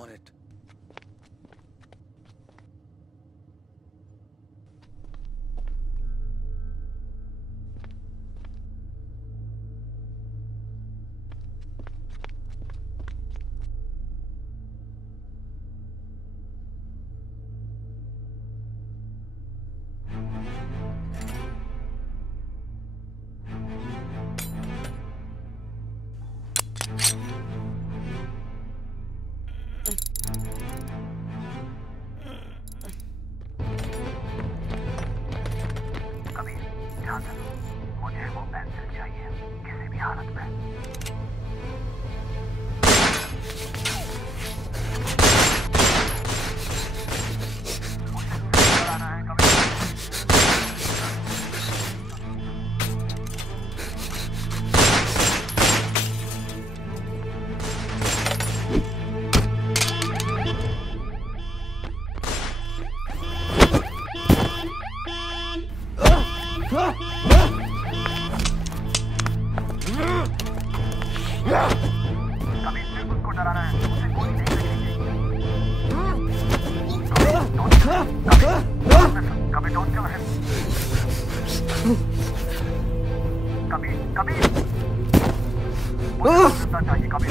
on it. मुझे वो pencil चाहिए किसी भी हालत में। मुझे नजर आ रहा है कभी। कभी सिर्फ उसको डराना है, उसे कोई नहीं देखेंगे। कभी डोंट किल हिम। कभी मुझे करना चाहिए कभी।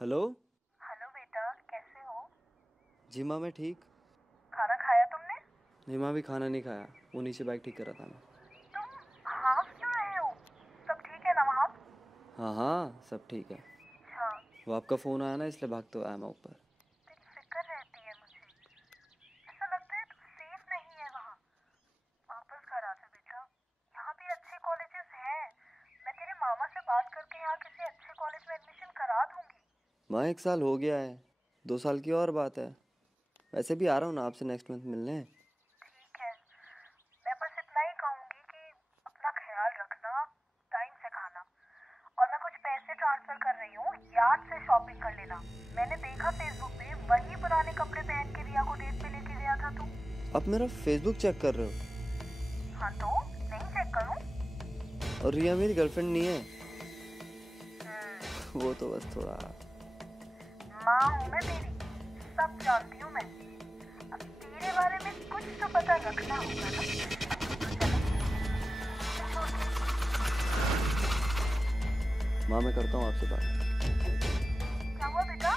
हेलो। हेलो बेटा, कैसे हो? जी माँ, मैं ठीक। खाना खाया तुमने? नहीं माँ, अभी खाना नहीं खाया। वो नीचे बाइक ठीक कर रहा था मैं। तुम हाफ क्यों रहे हो? सब ठीक है ना वहाँ? हाँ हाँ, सब ठीक है। अच्छा। वो आपका फ़ोन आया ना, इसलिए भागते आया मैं ऊपर। तेरी फिक्र रहती है मुझे। ऐसा लगता है तू सेफ नहीं है वहाँ। वापस घर आ जा बेटा। यहाँ भी अच्छे कॉलेजेस हैं। मैं तेरे मामा से बात करके यहाँ किसी अच्छे कॉलेज में एडमिशन करा दूंगी। माँ 1 साल हो गया है, 2 साल की और बात है। वैसे भी आ रहा हूँ ना आपसे नेक्स्ट मंथ मिलने। ठीक है, मैं बस इतना ही कहूँगी कि अपना ख्याल रखना, टाइम से खाना। और मैं कुछ पैसे ट्रांसफर कर रही हूँ, याद से शॉपिंग कर लेना। मैंने देखा फेसबुक पे वही पुराने कपड़े पहन के रिया को डेट पे लेके गया था तू। आप मेरा फेसबुक चेक कर रहे हो? हाँ तो नहीं चेक करूँ? और रिया मेरी गर्लफ्रेंड नहीं है। वो तो बस थोड़ा। माँ हूँ मैं तेरी, सब जानती हूँ मैं। अब तेरे बारे में कुछ तो पता रखना होगा ना। माँ मैं करता हूँ आपसे बात। क्या हुआ बेटा?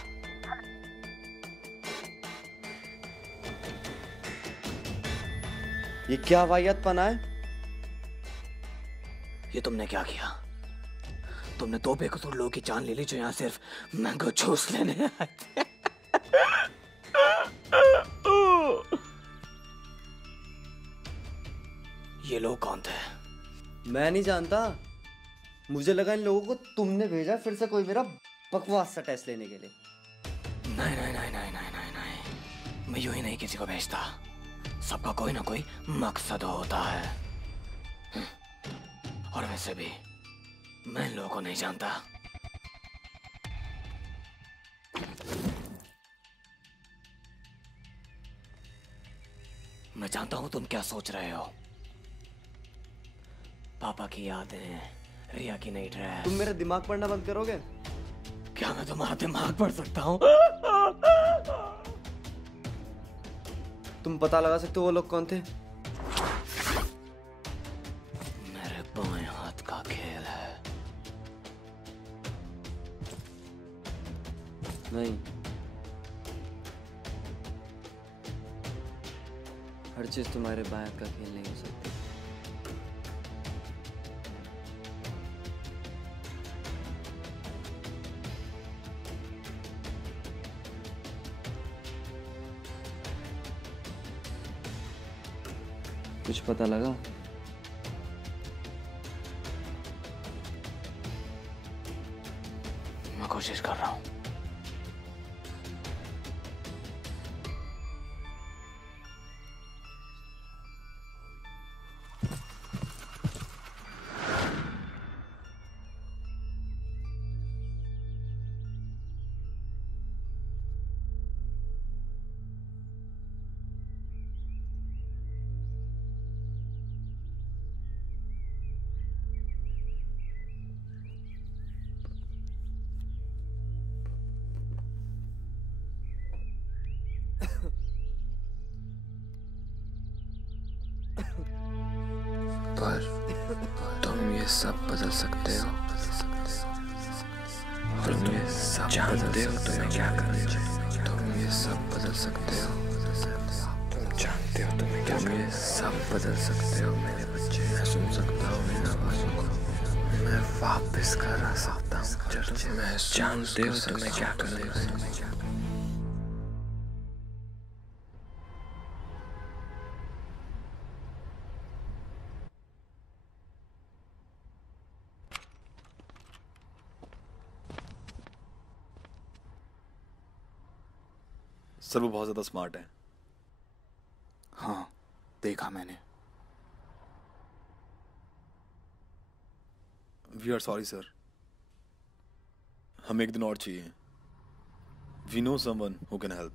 ये क्या वाहियातपना है? ये तुमने क्या किया? तुमने दो बेकसूर लोगों की जान ले ली जो यहाँ सिर्फ मैंगो जूस लेने आए थे। ये लोग कौन थे? मैं नहीं जानता। मुझे लगा इन लोगों को तुमने भेजा फिर से कोई मेरा बकवास सा टेस्ट लेने के लिए। नहीं नहीं नहीं नहीं नहीं नहीं नहीं, मैं यूं ही नहीं किसी को भेजता। सबका कोई ना कोई मकसद होता है। और वैसे भी मैं इन लोगों को नहीं जानता। मैं जानता हूं तुम क्या सोच रहे हो। पापा की यादें, रिया की नई ड्रेस। तुम मेरा दिमाग पढ़ना बंद करोगे? क्या मैं तुम्हारा दिमाग पढ़ सकता हूँ? तुम पता लगा सकते हो वो लोग कौन थे? मेरे बाएं हाथ का खेल है। नहीं, हर चीज तुम्हारे बाएं हाथ का खेल नहीं हो सकती। कुछ पता लगा? मैं कोशिश कर रहा हूँ। पर तुम ये सब बदल सकते हो। तुम ये सब जानते हो तुम्हें क्या करना चाहिए। तुम ये सब बदल सकते हो। तुम जानते हो तुम्हें क्या करना है। तुम ये सब बदल सकते हो मेरे बच्चे। मैं सुन सकता हूँ इन आवाज़ों को। मैं वापस कर सकता हूँ चर्चे। मैं जानते हो तुम्हें क्या करना है। सर वो बहुत ज़्यादा स्मार्ट है। हाँ, देखा मैंने। वी आर सॉरी सर, हमें एक दिन और चाहिए। We know someone who can help.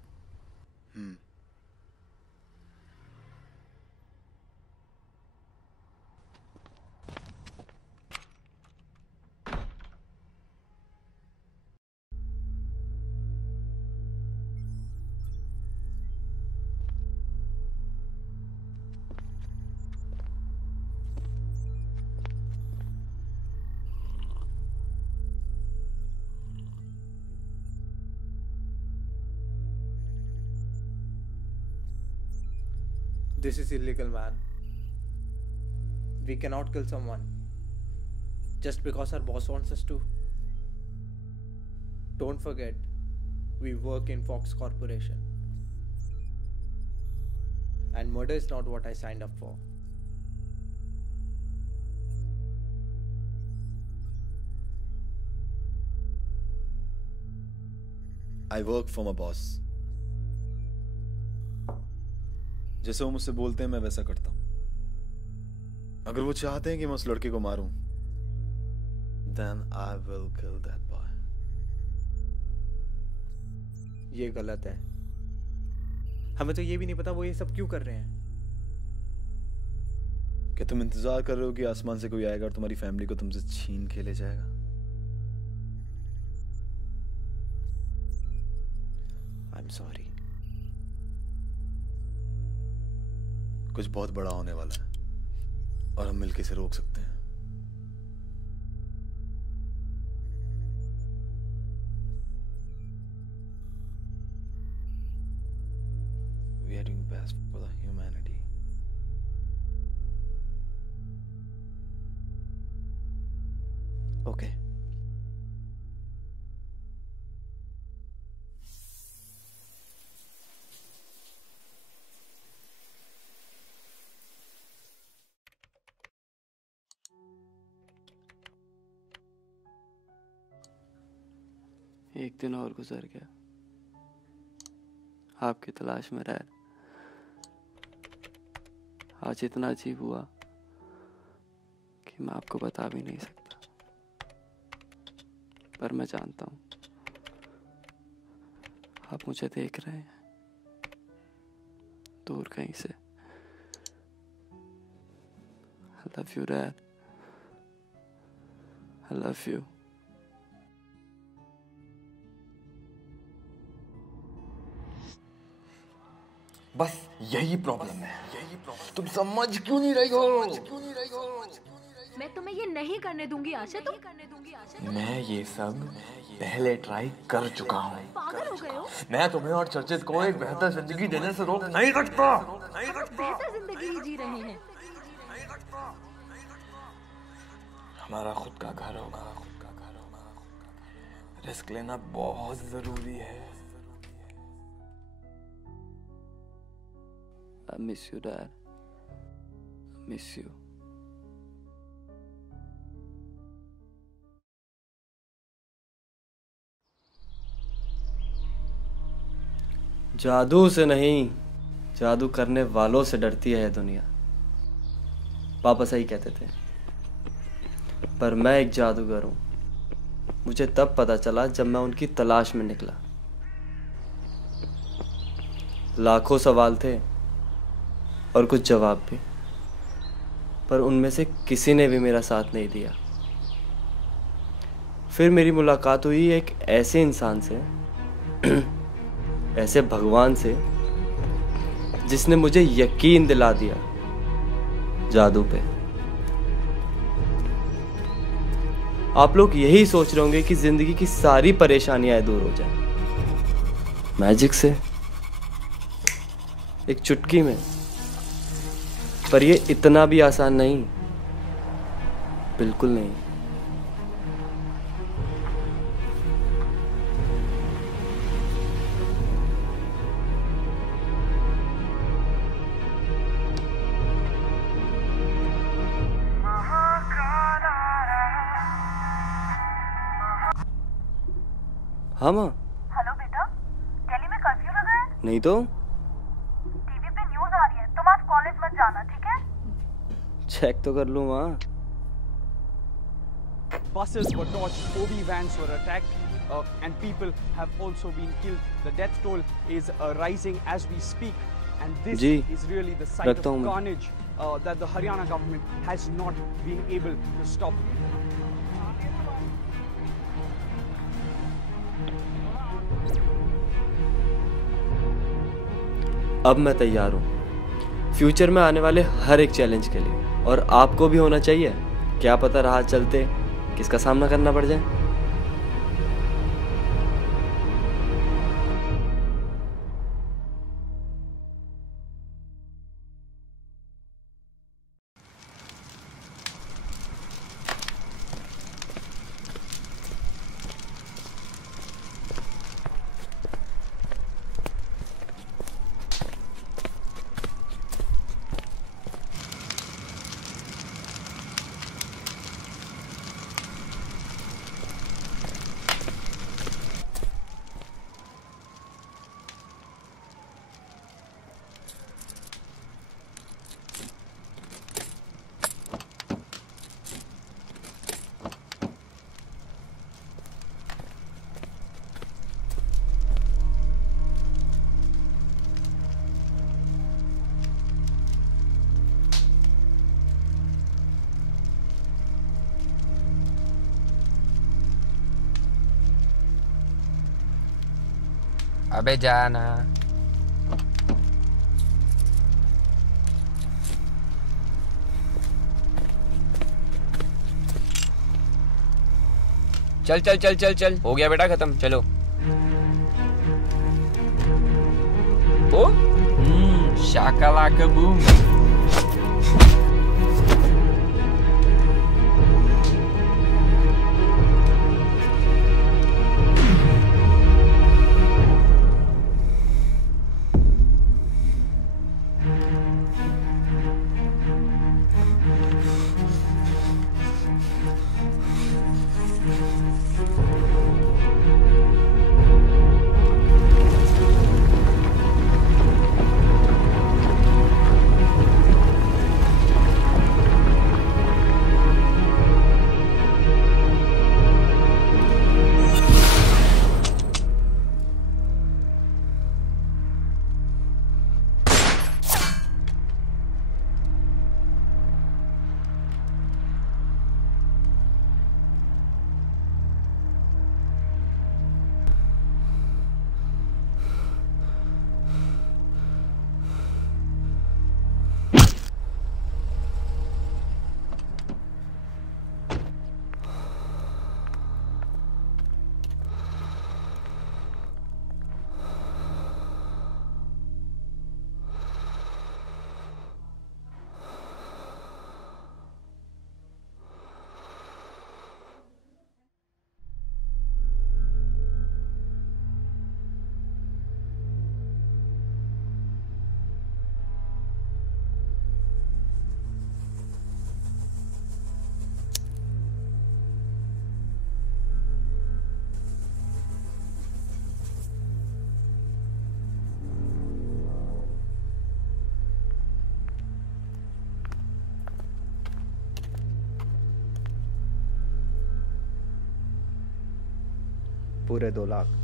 This is illegal, man. We cannot kill someone just because our boss wants us to. Don't forget, we work in Fox Corporation. And murder is not what I signed up for. I work for my boss. जैसे वो मुझसे बोलते हैं मैं वैसा करता हूँ। अगर वो चाहते हैं कि मैं उस लड़के को मारूं, then I will kill that boy. ये गलत है। हमें तो ये भी नहीं पता वो ये सब क्यों कर रहे हैं। क्या तुम इंतजार कर रहे हो कि आसमान से कोई आएगा और तुम्हारी फैमिली को तुमसे छीन के ले जाएगा? I'm sorry. कुछ बहुत बड़ा होने वाला है और हम मिलके इसे रोक सकते हैं। We are doing best for the humanity. Okay. एक दिन और गुजर गया आपकी तलाश में रह। आज इतना अजीब हुआ कि मैं आपको बता भी नहीं सकता, पर मैं जानता हूँ आप मुझे देख रहे हैं दूर कहीं से। I love you, Dad. I love you. बस यही प्रॉब्लम है, तुम समझ क्यों नहीं रही हो? मैं तुम्हें ये नहीं करने दूंगी आशा। तुम मैं ये सब पहले ट्राई कर चुका हूँ। पागल हो गए हो? मैं तुम्हें और चर्चित को एक बेहतर जिंदगी देने से रोक नहीं सकता। बेहतर जिंदगी जी रहे हैं। हमारा खुद का घर होगा, रिस्क लेना बहुत जरूरी है। I miss you, Dad. I miss you. जादू से नहीं, जादू करने वालों से डरती है दुनिया। पापा सही कहते थे। पर मैं एक जादूगर हूं। मुझे तब पता चला जब मैं उनकी तलाश में निकला। लाखों सवाल थे और कुछ जवाब भी, पर उनमें से किसी ने भी मेरा साथ नहीं दिया। फिर मेरी मुलाकात हुई एक ऐसे इंसान से, ऐसे भगवान से, जिसने मुझे यकीन दिला दिया जादू पे। आप लोग यही सोच रहे होंगे कि जिंदगी की सारी परेशानियां दूर हो जाए मैजिक से, एक चुटकी में। पर ये इतना भी आसान नहीं, बिल्कुल नहीं। हाँ माँ। हेलो बेटा, दिल्ली में कर्फ्यू लगा है? नहीं तो। टीवी पे न्यूज़ आ रही है, तुम आज कॉलेज मत जाना, ठीक है? चेक तो कर लूँ माँ। Buses were torched, OB vans were attacked, and people have also been killed. The death toll is rising as we speak, and this is really the site of carnage that the Haryana government has not been able to stop. अब मैं तैयार हूँ future में आने वाले हर एक challenge के लिए, और आपको भी होना चाहिए। क्या पता राह चलते किसका सामना करना पड़ जाए। अबे जाना। चल चल चल चल चल, हो गया बेटा खत्म, चलो। ओ शाकालाका बूम। पूरे 2 लाख।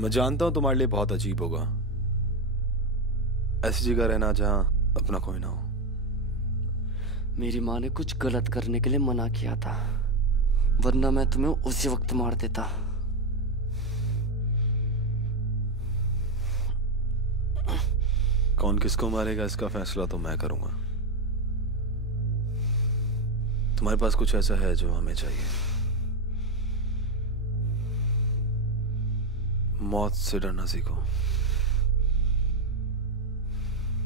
मैं जानता हूं तुम्हारे लिए बहुत अजीब होगा ऐसी जगह रहना जहां अपना कोई ना हो। मेरी माँ ने कुछ गलत करने के लिए मना किया था, वरना मैं तुम्हें उसी वक्त मार देता। कौन किसको मारेगा इसका फैसला तो मैं करूंगा। तुम्हारे पास कुछ ऐसा है जो हमें चाहिए। मौत से डरना सीखो,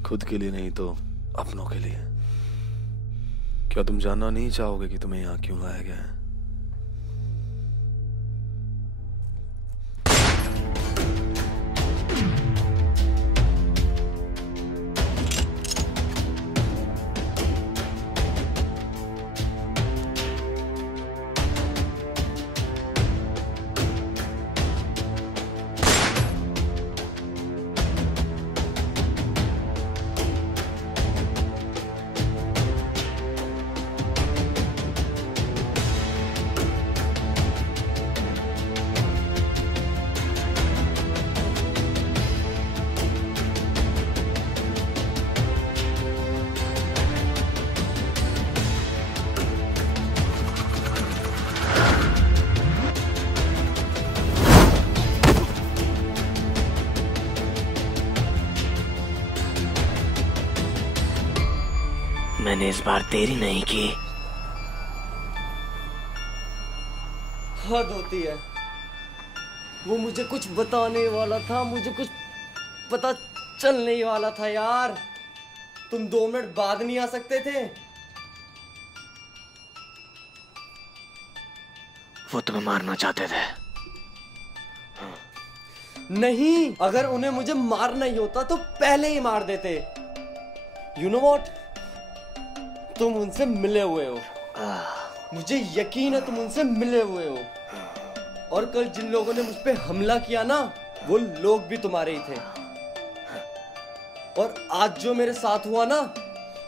खुद के लिए नहीं तो अपनों के लिए। क्या तुम जानना नहीं चाहोगे कि तुम्हें यहां क्यों लाया गया है? मैंने इस बार तेरी नहीं की। हद होती है। वो मुझे कुछ बताने वाला था, मुझे कुछ पता चलने ही वाला था यार। तुम 2 मिनट बाद नहीं आ सकते थे? वो तुम्हें मारना चाहते थे। नहीं, अगर उन्हें मुझे मारना ही होता तो पहले ही मार देते। You know what? तुम उनसे मिले हुए हो, मुझे यकीन है तुम उनसे मिले हुए हो। और कल जिन लोगों ने मुझ पे हमला किया ना, वो लोग भी तुम्हारे ही थे। और आज जो मेरे साथ हुआ ना,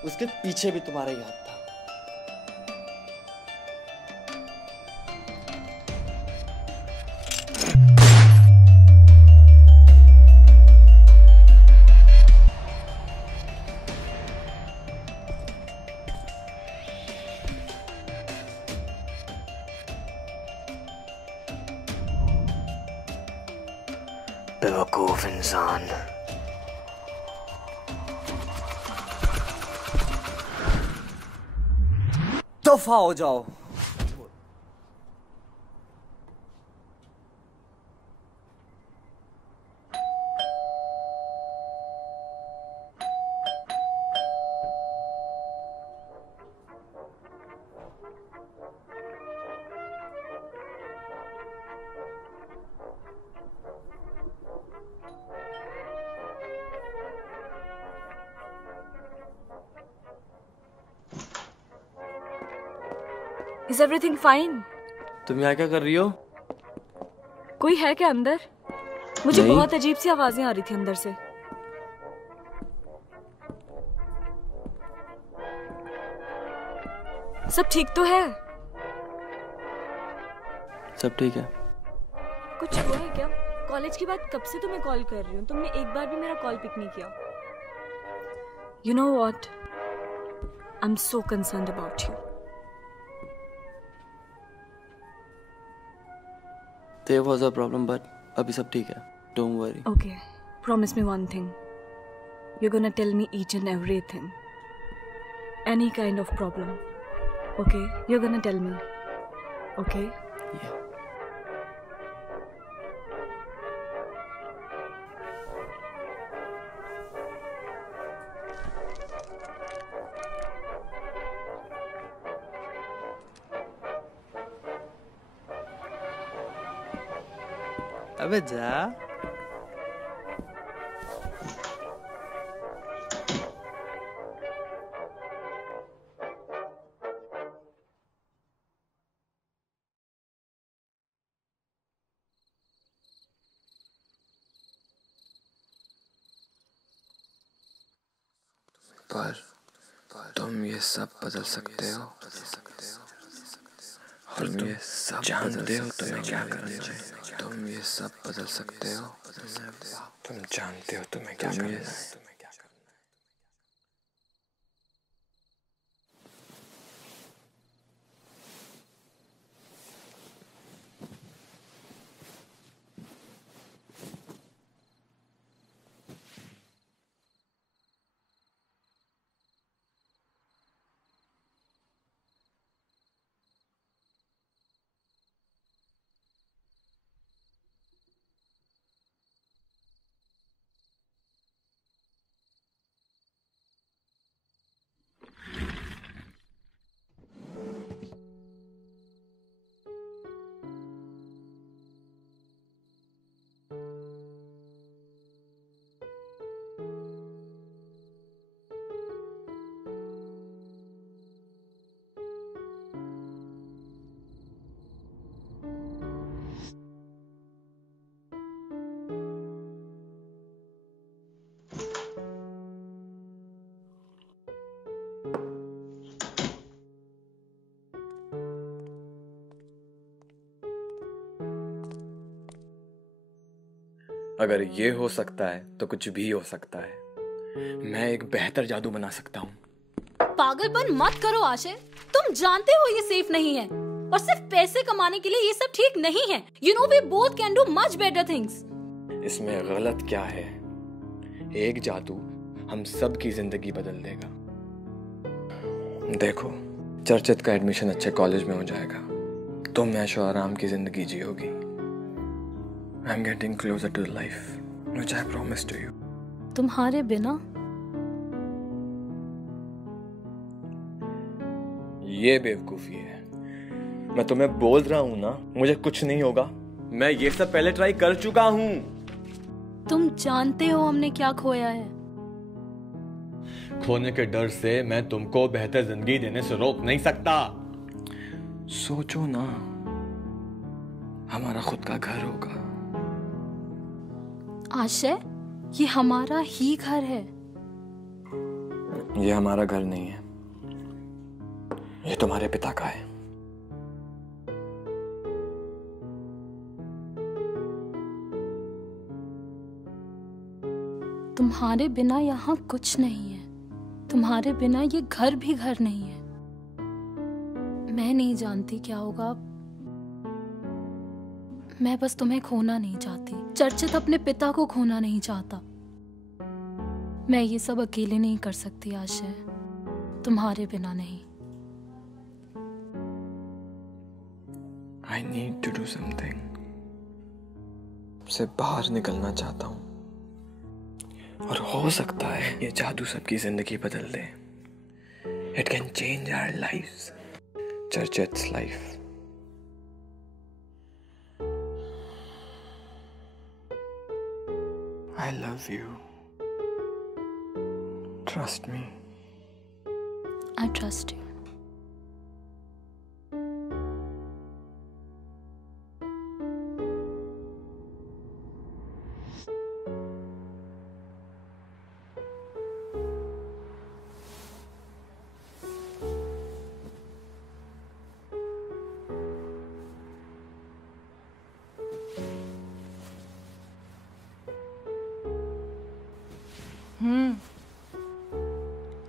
उसके पीछे भी तुम्हारा ही हाथ था। बेवकूफ इंसान। दफा हो जाओ। Is everything fine? तुम यहाँ क्या कर रही हो? कोई है क्या अंदर? मुझे नहीं। बहुत अजीब सी आवाजें आ रही थी अंदर से। सब ठीक तो है? सब ठीक है। कुछ हुआ है क्या? कॉलेज के बाद कब से तुम्हें कॉल कर रही हूँ, तुमने एक बार भी मेरा कॉल पिक नहीं किया। You know what? I'm so concerned about you. There was a problem, but अभी सब ठीक है। Don't worry. Okay, promise me one thing. You're gonna tell me each and everything. Any kind of problem. Okay? You're gonna tell me. Okay? Yeah. अबे जा। पर तुम ये सब बदल सकते हो और तुम ये सब जानते हो तुम्हें क्या करना चाहिए। तुम ये सब बदल सकते हो, तुम जानते हो तुम्हें क्या करना है। अगर ये हो सकता है तो कुछ भी हो सकता है। मैं एक बेहतर जादू बना सकता हूँ। पागलपन मत करो आशय, तुम जानते हो ये सेफ नहीं है और सिर्फ पैसे कमाने के लिए ये सब ठीक नहीं है। You know we both can do much better things. इसमें गलत क्या है? एक जादू हम सब की जिंदगी बदल देगा। देखो, चर्चित का एडमिशन अच्छे कॉलेज में हो जाएगा, तुम ऐशो आराम की जिंदगी जियोगी। I'm getting closer to the life which I promised to you. तुम्हारे बिना ये बेवकूफी है। मैं तुम्हें बोल रहा हूँ ना, मुझे कुछ नहीं होगा। मैं ये सब पहले ट्राई कर चुका हूँ। तुम जानते हो हमने क्या खोया है। खोने के डर से मैं तुमको बेहतर जिंदगी देने से रोक नहीं सकता। सोचो ना, हमारा खुद का घर होगा। आशय, ये हमारा ही घर है। ये हमारा घर नहीं है, ये तुम्हारे पिता का है। तुम्हारे बिना यहाँ कुछ नहीं है। तुम्हारे बिना ये घर भी घर नहीं है। मैं नहीं जानती क्या होगा, मैं बस तुम्हें खोना नहीं चाहती। चर्चित अपने पिता को खोना नहीं चाहता। मैं ये सब अकेले नहीं कर सकती आशय, तुम्हारे बिना नहीं। I need to do something. से बाहर निकलना चाहता हूँ और हो सकता है ये जादू सबकी जिंदगी बदल दे। It can change our lives. चर्चित's life. I love you. Trust me. I trust you.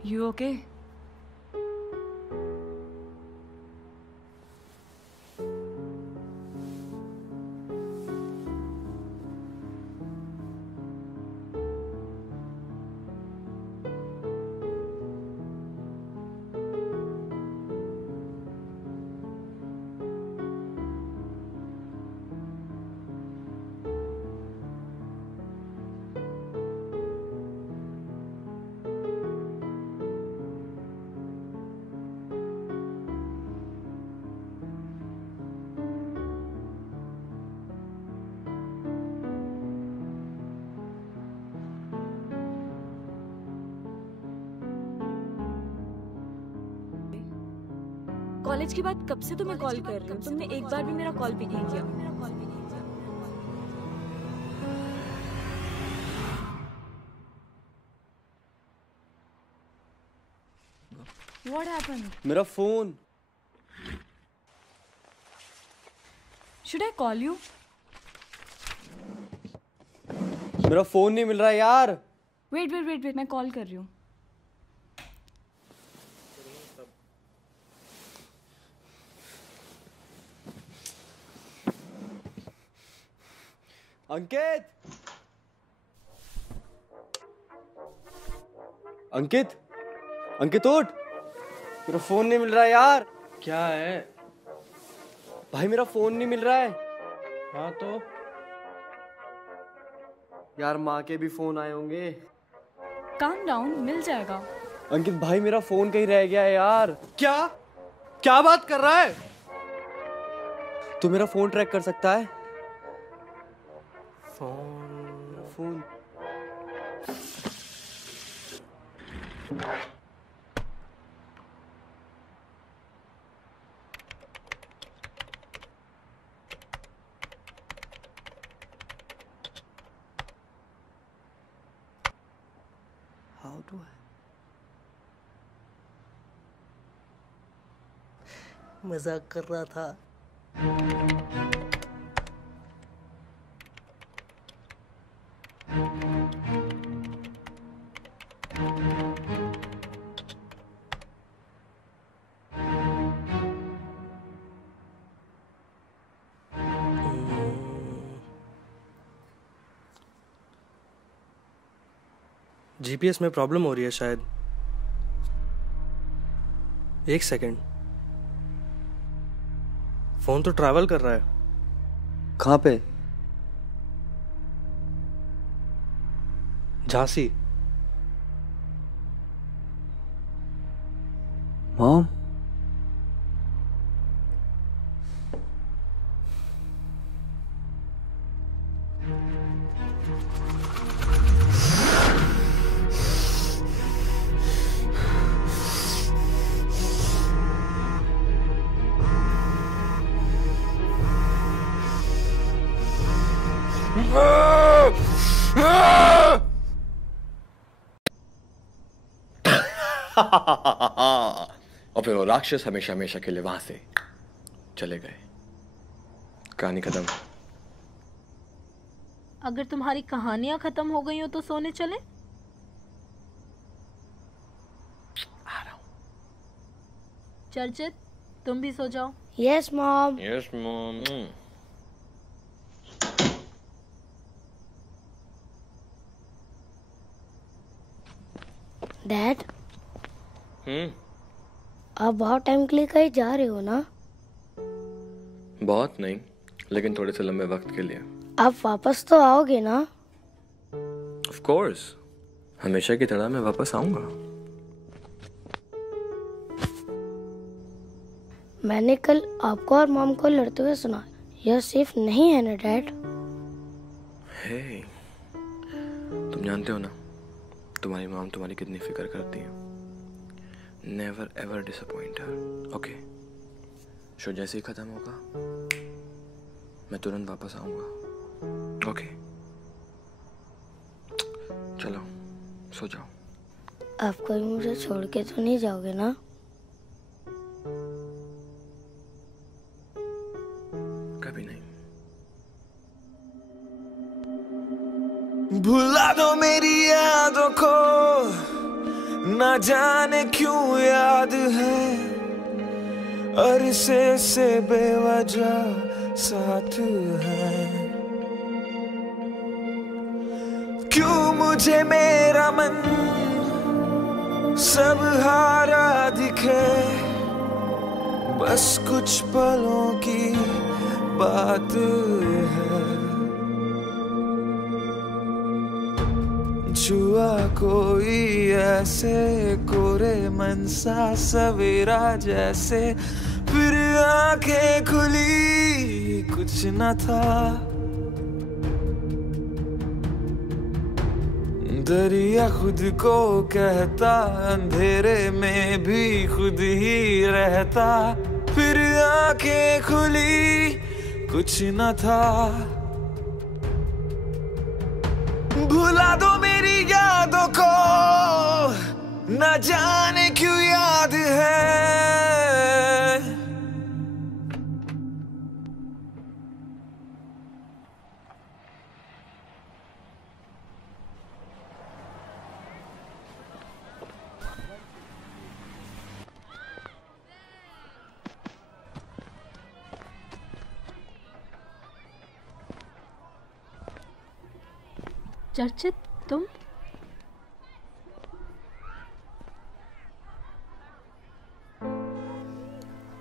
You okay? College के बाद कब से तुम्हें कॉल कर रही हूँ, तुमने एक बार भी मेरा कॉल पिक नहीं किया। What happened? मेरा phone. Should I call you? मेरा फोन नहीं मिल रहा यार। Wait, मैं कॉल कर रही हूँ। अंकित उठ, मेरा फोन नहीं मिल रहा यार। क्या है भाई? मेरा फोन नहीं मिल रहा है। हाँ तो यार माँ के भी फोन आए होंगे। Calm down, मिल जाएगा। अंकित भाई मेरा फोन कहीं रह गया है यार। क्या बात कर रहा है? तू मेरा फोन ट्रैक कर सकता है? Phone How do I? मजाक कर रहा था। जीपीएस में प्रॉब्लम हो रही है शायद। एक सेकंड, फोन तो ट्रैवल कर रहा है। कहाँ पे? झांसी। मॉम? और फिर वो राक्षस हमेशा हमेशा के लिए वहां से चले गए। कहानी खत्म। अगर तुम्हारी कहानियां खत्म हो गई हो तो सोने चले? आ रहा हूं। चर्चित, तुम भी सो जाओ। Yes mom. Yes mom. Dad, आप बहुत टाइम के लिए कहीं जा रहे हो ना? बहुत नहीं, लेकिन थोड़े से लंबे वक्त के लिए। आप वापस तो आओगे ना? Of course, हमेशा की तरह मैं वापस आऊंगा। मैंने कल आपको और मॉम को लड़ते हुए सुना। यह सेफ नहीं है ना डैड? हे, तुम जानते हो ना, तुम्हारी मॉम तुम्हारी कितनी फिक्र करती है। Never ever disappoint her, okay? Show जैसे ही खत्म होगा मैं तुरंत वापस आऊंगा, ओके? चलो सो जाओ। आप कोई मुझे छोड़ के तो नहीं जाओगे ना? कभी नहीं। भुला दो मेरी यादों को, ना जाने क्यों याद है, अरसे से बेवजह साथ है। क्यों मुझे मेरा मन सब हारा दिखे, बस कुछ पलों की बात है। छुआ कोई ऐसे कोरे मन सा सवेरा जैसे, फिर आंखें खुली कुछ न था। दरिया खुद को कहता, अंधेरे में भी खुद ही रहता, फिर आंखें खुली कुछ न था। भुला दो मेरी यादों को, न जाने क्यों याद है। चर्चित, तुम?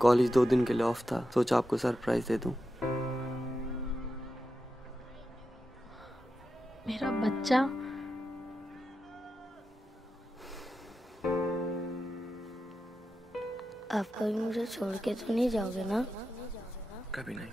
कॉलेज 2 दिन के लिए ऑफ था, सोचा आपको सरप्राइज दे दूं। मेरा बच्चा। आप कभी मुझे छोड़ के तो नहीं जाओगे ना? कभी नहीं।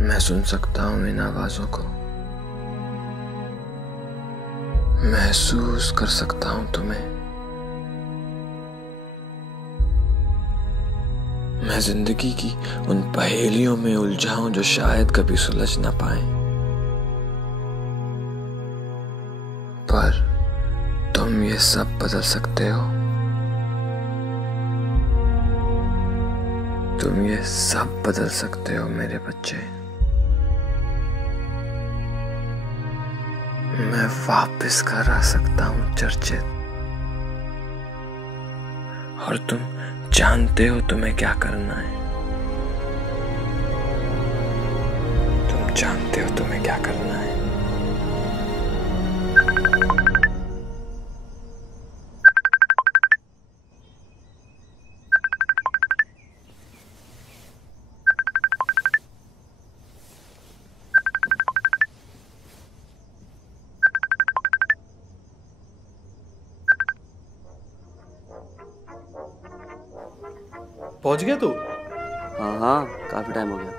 मैं सुन सकता हूँ इन आवाजों को, महसूस कर सकता हूँ तुम्हें। मैं जिंदगी की उन पहेलियों में उलझा हूं जो शायद कभी सुलझ ना पाए, पर तुम ये सब बदल सकते हो। तुम ये सब बदल सकते हो मेरे बच्चे। मैं वापस घर आ सकता हूं चर्चित, और तुम जानते हो तुम्हें क्या करना है। तुम जानते हो तुम्हें क्या करना है। पहुंच गया तू? हाँ, काफी टाइम हो गया।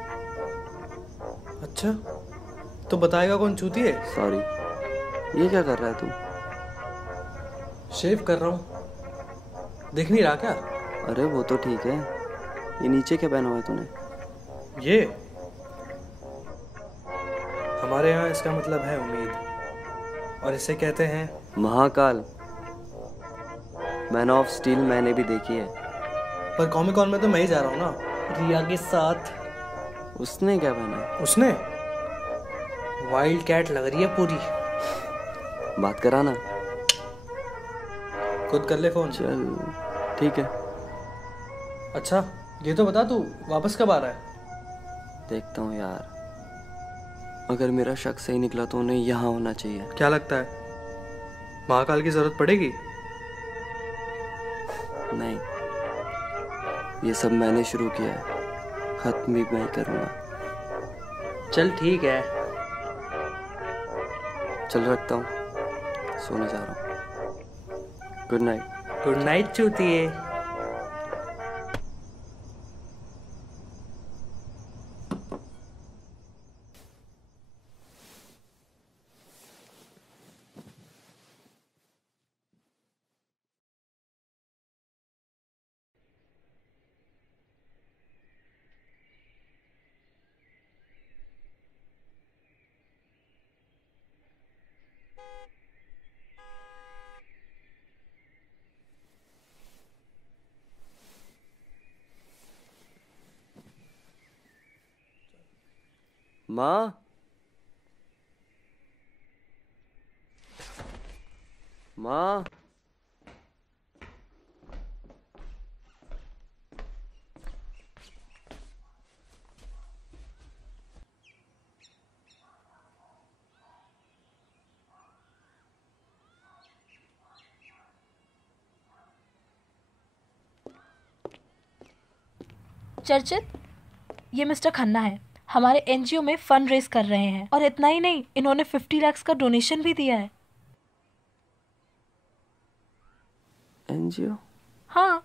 अच्छा, तो बताएगा कौन चूती है? सॉरी, ये क्या कर रहा है तू? शेव कर रहा हूँ, देख नहीं रहा क्या? अरे वो तो ठीक है, ये नीचे क्या पहना हुआ है तूने? ये हमारे यहाँ इसका मतलब है उम्मीद, और इसे कहते हैं महाकाल। मैन ऑफ स्टील मैंने भी देखी है, पर कॉमिक कॉन में तो मैं ही जा रहा हूँ ना, रिया के साथ। उसने क्या पहना है? उसने वाइल्ड कैट लग रही है पूरी। बात करा ना। खुद कर ले फोन। चल ठीक है। अच्छा ये तो बता, तू वापस कब आ रहा है? देखता हूँ यार, अगर मेरा शक सही निकला तो उन्हें यहाँ होना चाहिए। क्या लगता है महाकाल की जरूरत पड़ेगी? नहीं, ये सब मैंने शुरू किया है, खत्म भी मैं ही करूँगा। चल ठीक है, चल रखता हूँ, सोने जा रहा हूँ। Good night. गुड नाइट चूतिए। माँ, माँ, चर्चित, ये मिस्टर खन्ना है, हमारे एनजीओ में फंड रेज कर रहे हैं, और इतना ही नहीं, इन्होंने 50 लाख का डोनेशन भी दिया है। एनजीओ? हाँ।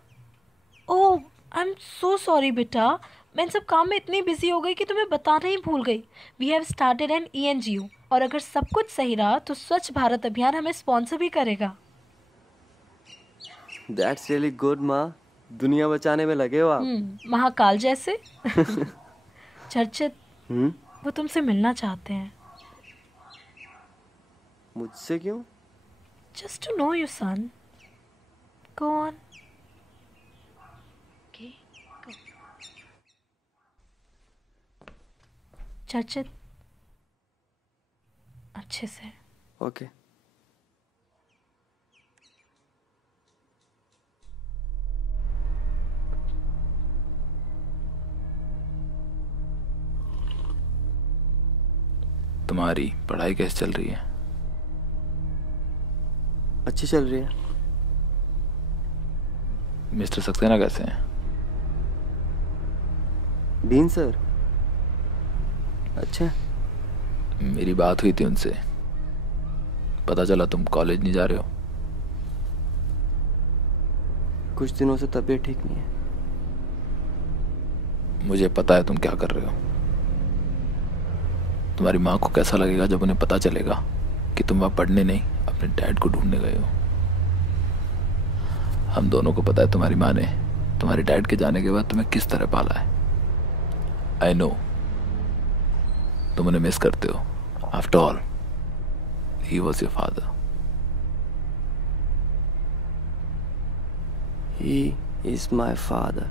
ओह, आई एम सो सॉरी बेटा, मैं इन सब काम में इतनी बिजी हो गई कि तुम्हें बताना ही भूल गई। We have started an ENGO और अगर सब कुछ सही रहा तो स्वच्छ भारत अभियान हमें स्पॉन्सर भी करेगा। That's really good माँ, दुनिया बचाने में लगे हो आप। महाकाल जैसे। चर्चित, वो तुमसे मिलना चाहते हैं। मुझसे क्यों? Just to know you, son. Go on. Okay, go. चर्चित, अच्छे से। Okay. तुम्हारी पढ़ाई कैसे चल रही है? अच्छी चल रही है। मिस्टर सक्सेना कैसे हैं? बीन सर अच्छा। मेरी बात हुई थी उनसे, पता चला तुम कॉलेज नहीं जा रहे हो। कुछ दिनों से तबीयत ठीक नहीं है। मुझे पता है तुम क्या कर रहे हो। तुम्हारी माँ को कैसा लगेगा जब उन्हें पता चलेगा कि तुम वहाँ पढ़ने नहीं अपने डैड को ढूंढने गए हो। हम दोनों को पता है तुम्हारी माँ ने तुम्हारे डैड के जाने के बाद तुम्हें किस तरह पाला है। आई नो तुम उन्हें मिस करते हो। After all he was your father. He is my father.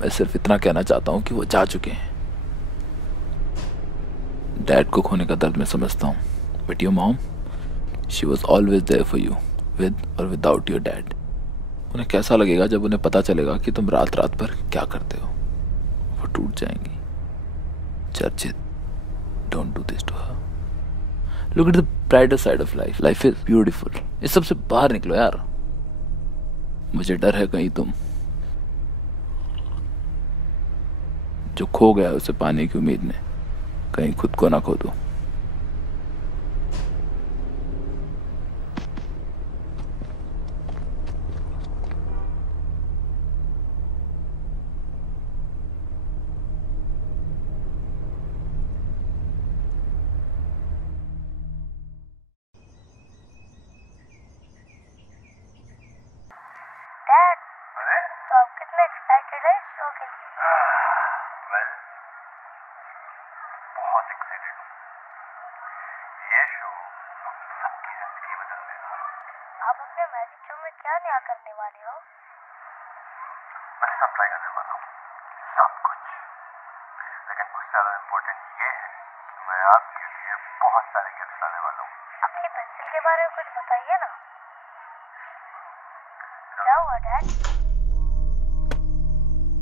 मैं सिर्फ इतना कहना चाहता हूँ कि वो जा चुके हैं। डैड को खोने का दर्द मैं समझता हूँ, but your mom, she was always there for you, with और विदाउट योर डैड। उन्हें कैसा लगेगा जब उन्हें पता चलेगा कि तुम रात रात पर क्या करते हो। वो टूट जाएंगी। Charchit, don't do this to her. Look at the brighter side of life. Life is beautiful. इस सब से बाहर निकलो यार। मुझे डर है कहीं तुम जो खो गया उसे पाने की उम्मीद में कहीं खुद को ना खो दो।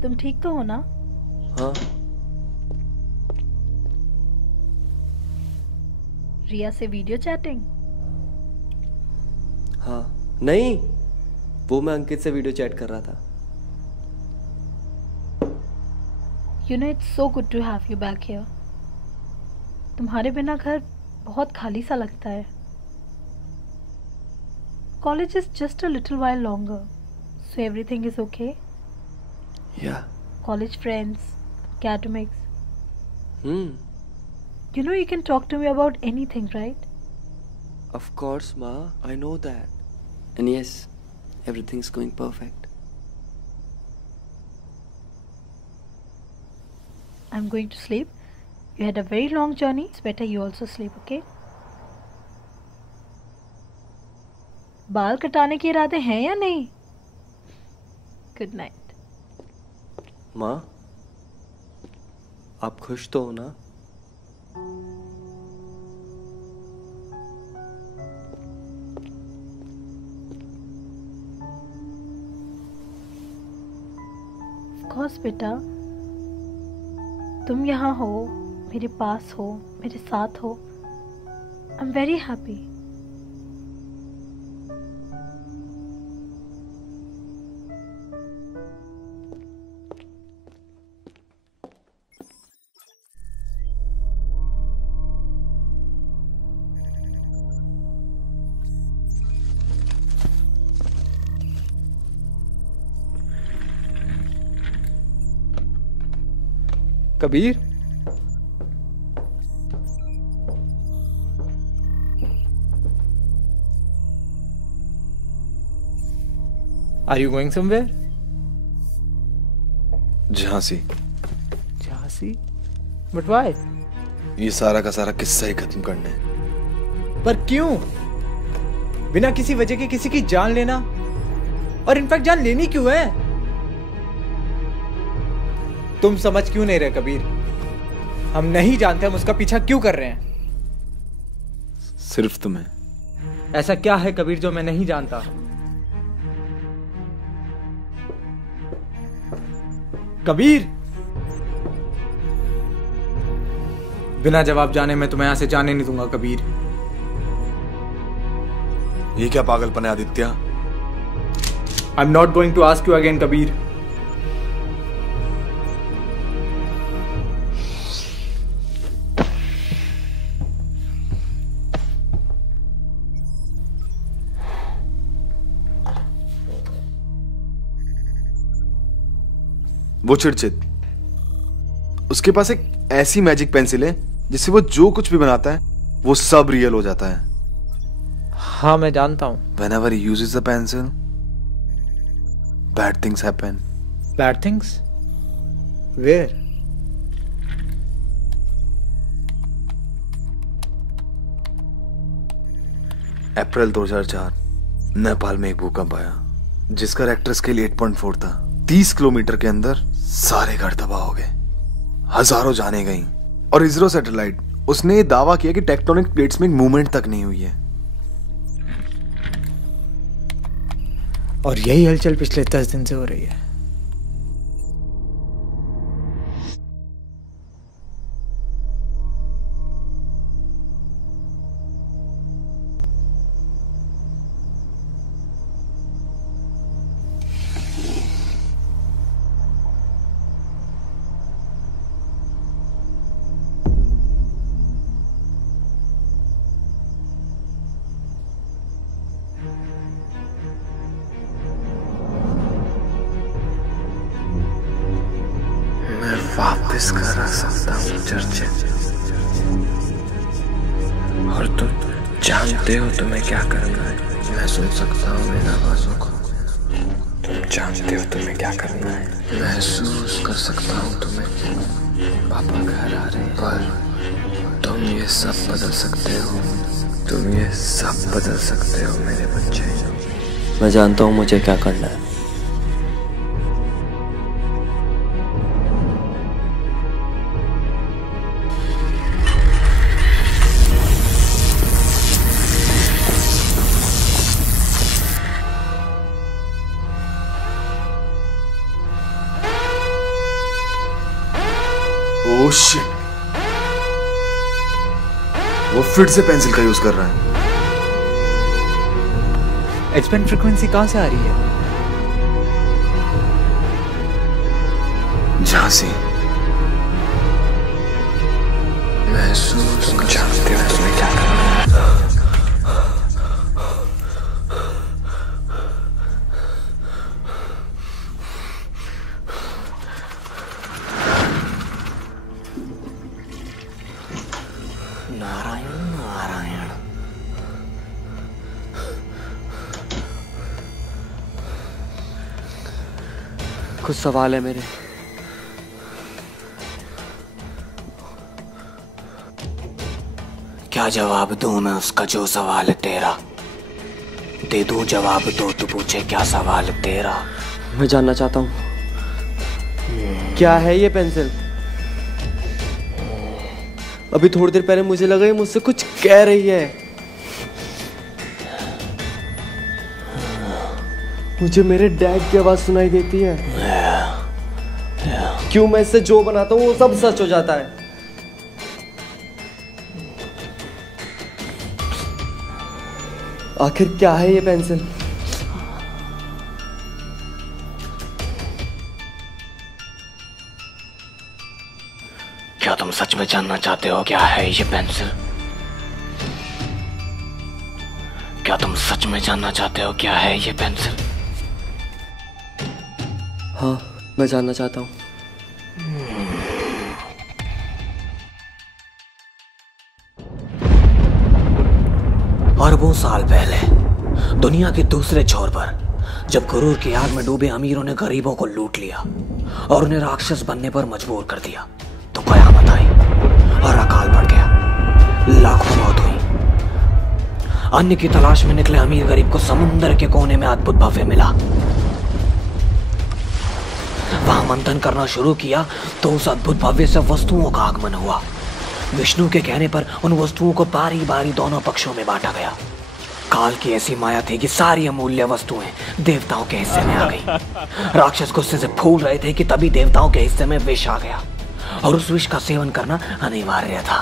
तुम ठीक तो हो ना? हाँ। रिया से वीडियो चैटिंग? हाँ। नहीं, वो मैं अंकित से वीडियो चैट कर रहा था। You know it's so good to have you back here. तुम्हारे बिना घर बहुत खाली सा लगता है। College is just a little while longer, so everything is okay. Yeah. College friends, academics. You know you can talk to me about anything, right? Of course, Ma. I know that. And yes, everything's going perfect. I'm going to sleep. You had a very long journey. It's better you also sleep, okay? बाल कटाने के इरादे हैं या नहीं? Good night. माँ, आप खुश तो हो ना? Of course, बेटा। तुम यहाँ हो, मेरे पास हो, मेरे साथ हो। I'm very happy. Kabir, are you going somewhere? Jhansi. Jhansi? But why? ये सारा का सारा किस्सा ही खत्म करना है। पर क्यों? बिना किसी वजह के किसी की जान लेना, और इनफैक्ट जान लेनी क्यों है? तुम समझ क्यों नहीं रहे कबीर? हम नहीं जानते हम उसका पीछा क्यों कर रहे हैं। सिर्फ तुम्हें। ऐसा क्या है कबीर जो मैं नहीं जानता? कबीर, बिना जवाब जाने मैं तुम्हें यहां से जाने नहीं दूंगा कबीर। ये क्या पागलपन है Aditya? I am not going to ask you again Kabir. वो चिड़चिड़, उसके पास एक ऐसी मैजिक पेंसिल है जिससे वो जो कुछ भी बनाता है वो सब रियल हो जाता है। हाँ मैं जानता हूं। Whenever he uses the pencil, bad things happen. Bad things? Where? अप्रैल 2004 नेपाल में एक भूकंप आया जिसका रेक्टर स्केल 8.4 था। 30 किलोमीटर के अंदर सारे घर तबाह हो गए, हजारों जाने गईं। और इसरो सैटेलाइट, उसने ये दावा किया कि टेक्टोनिक प्लेट्स में एक मूवमेंट तक नहीं हुई है। और यही हलचल पिछले 10 दिन से हो रही है। वापस कर सकता हूँ चर्चे, और तुम जानते हो तुम्हें क्या करना है। मैं सुन सकता हूँ मेरी आवाज़ों को। तुम जानते हो तुम्हें क्या करना है। महसूस कर सकता हूँ तुम्हें। पापा घर आ रहे हैं, पर तुम ये सब बदल सकते हो। तुम ये सब बदल सकते हो मेरे बच्चे। मैं जानता हूँ मुझे क्या करना है। ओह शिट, वो फिर से पेंसिल का यूज कर रहा है। एक्सपेंड फ्रीक्वेंसी कहां से आ रही है? झांसी। महसूस जानते हो तुम्हें क्या करना है। नारायण नारायण। कुछ सवाल है मेरे। क्या जवाब दूं मैं उसका जो सवाल है तेरा? दे दूं जवाब तो तू पूछे क्या सवाल है तेरा? मैं जानना चाहता हूँ क्या है ये पेंसिल। अभी थोड़ी देर पहले मुझे लगा ये मुझसे कुछ कह रही है। मुझे मेरे डैड की आवाज सुनाई देती है। क्यों मैं इससे जो बनाता हूँ वो सब सच हो जाता है। आखिर क्या है ये पेंसिल? क्या तुम सच में जानना चाहते हो क्या है ये पेंसिल? क्या तुम सच में जानना चाहते हो क्या है ये पेंसिल? हाँ मैं जानना चाहता हूँ। अरबों साल पहले दुनिया के दूसरे छोर पर जब गुरूर की आग में डूबे अमीरों ने गरीबों को लूट लिया और उन्हें राक्षस बनने पर मजबूर कर दिया, तो कयामत आई और अकाल पड़ गया। लाखों मौत हुई। अन्न की तलाश में निकले अमीर गरीब को समुद्र के कोने में अद्भुत भव्य मिला। वहां मंथन करना शुरू किया तो उस अद्भुत भव्य से वस्तुओं का आगमन हुआ। विष्णु के कहने पर उन वस्तुओं को बारी बारी दोनों पक्षों में बांटा गया। काल की ऐसी माया थी कि सारी अमूल्य वस्तुएं देवताओं के हिस्से में आ गई। राक्षस गुस्से से फूल रहे थे कि तभी देवताओं के हिस्से में विष आ गया और उस विष का सेवन करना अनिवार्य था।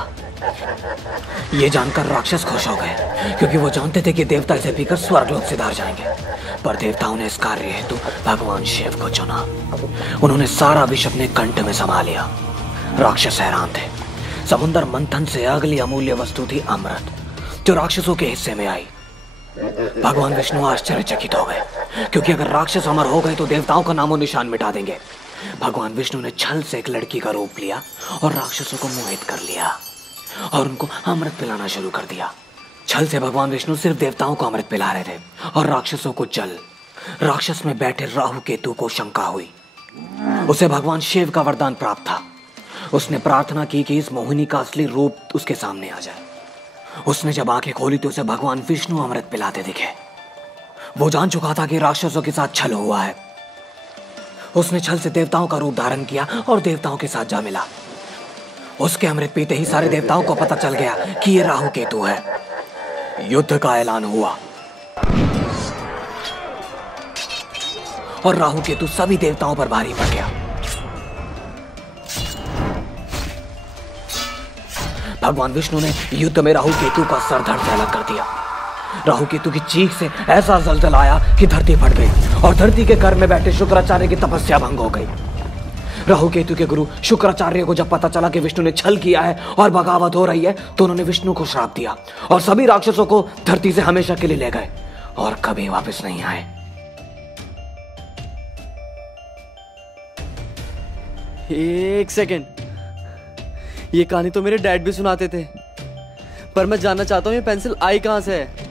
ये जानकर राक्षस खुश हो गए क्योंकि वो जानते थे कि देवता इसे पीकर स्वर्गलोक सिधार जाएंगे। पर देवताओं ने इस कार्य हेतु भगवान शिव को चुना। उन्होंने सारा विष अपने कंठ में समा लिया। राक्षस हैरान थे। समुद्र मंथन से अगली अमूल्य वस्तु थी अमृत, जो राक्षसों के हिस्से में आई। भगवान विष्णु आश्चर्यचकित हो गए क्योंकि अगर राक्षस अमर हो गए तो देवताओं का नामो निशान मिटा देंगे। भगवान विष्णु ने छल से एक लड़की का रूप लिया और राक्षसों को मोहित कर लिया और उनको अमृत पिलाना शुरू कर दिया। छल से भगवान विष्णु सिर्फ देवताओं को अमृत पिला रहे थे और राक्षसों को जल। राक्षस में बैठे राहु केतु को शंका हुई। उसे भगवान शिव का वरदान प्राप्त था। उसने प्रार्थना की कि इस मोहिनी का असली रूप उसके सामने आ जाए। उसने जब आंखें खोली तो उसे भगवान विष्णु अमृत पिलाते दिखे। वो जान चुका था कि राक्षसों के साथ छल हुआ है। उसने छल से देवताओं का रूप धारण किया और देवताओं के साथ जा मिला। उसके अमृत पीते ही सारे देवताओं को पता चल गया कि ये राहु केतु है। युद्ध का ऐलान हुआ और राहु केतु सभी देवताओं पर भारी पड़ गया। भगवान विष्णु ने युद्ध में राहु केतु का सर धड़ से अलग कर दिया। राहु केतु की चीख से ऐसा जलजल आया कि धरती फट गई और धरती के घर में बैठे शुक्राचार्य की तपस्या भंग हो गई। राहु केतु के गुरु शुक्राचार्य को जब पता चला कि विष्णु ने छल किया है और बगावत हो रही है तो उन्होंने विष्णु को श्राप दिया और सभी राक्षसों को धरती से हमेशा के लिए ले गए और कभी वापस नहीं आए। एक सेकेंड, ये कहानी तो मेरे डैड भी सुनाते थे, पर मैं जानना चाहता हूं ये पेंसिल आई कहां से है।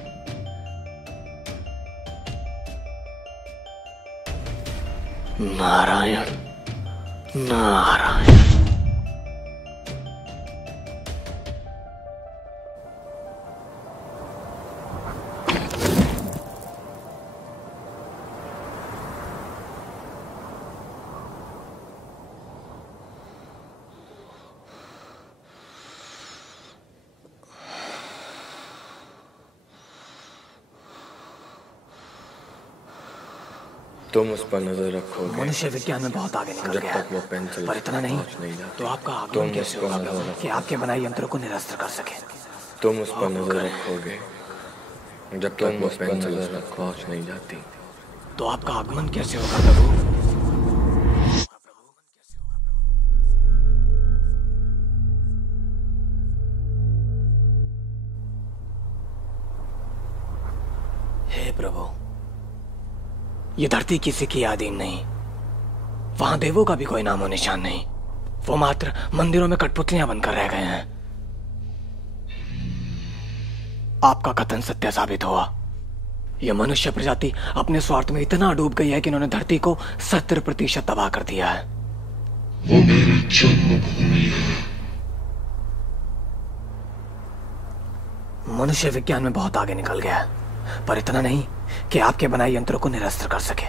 नारायण नारायण। तुम उस पर नजर रखोगे। मनुष्य विज्ञान में बहुत आगे निकल गया जब तक वो पेंसिल पर इतना नहीं तो आपका आगमन कैसे होगा कि आपके बनाए यंत्र को निरस्त कर सके। तुम उस पर नजर रखोगे जब तक वो पेंसिल तक पहुंच नहीं जाती। तो आपका आगमन कैसे होगा प्रभु? हे प्रभु, ये धरती किसी की अधीन नहीं। वहां देवों का भी कोई नामो निशान नहीं। वो मात्र मंदिरों में कठपुतलियां बनकर रह गए हैं। आपका कथन सत्य साबित हुआ। यह मनुष्य प्रजाति अपने स्वार्थ में इतना डूब गई है कि उन्होंने धरती को 70% तबाह कर दिया है। वो मेरी जन्मभूमि है। मनुष्य विज्ञान में बहुत आगे निकल गया है पर इतना नहीं कि आपके बनाए यंत्रों को निरस्त कर सके।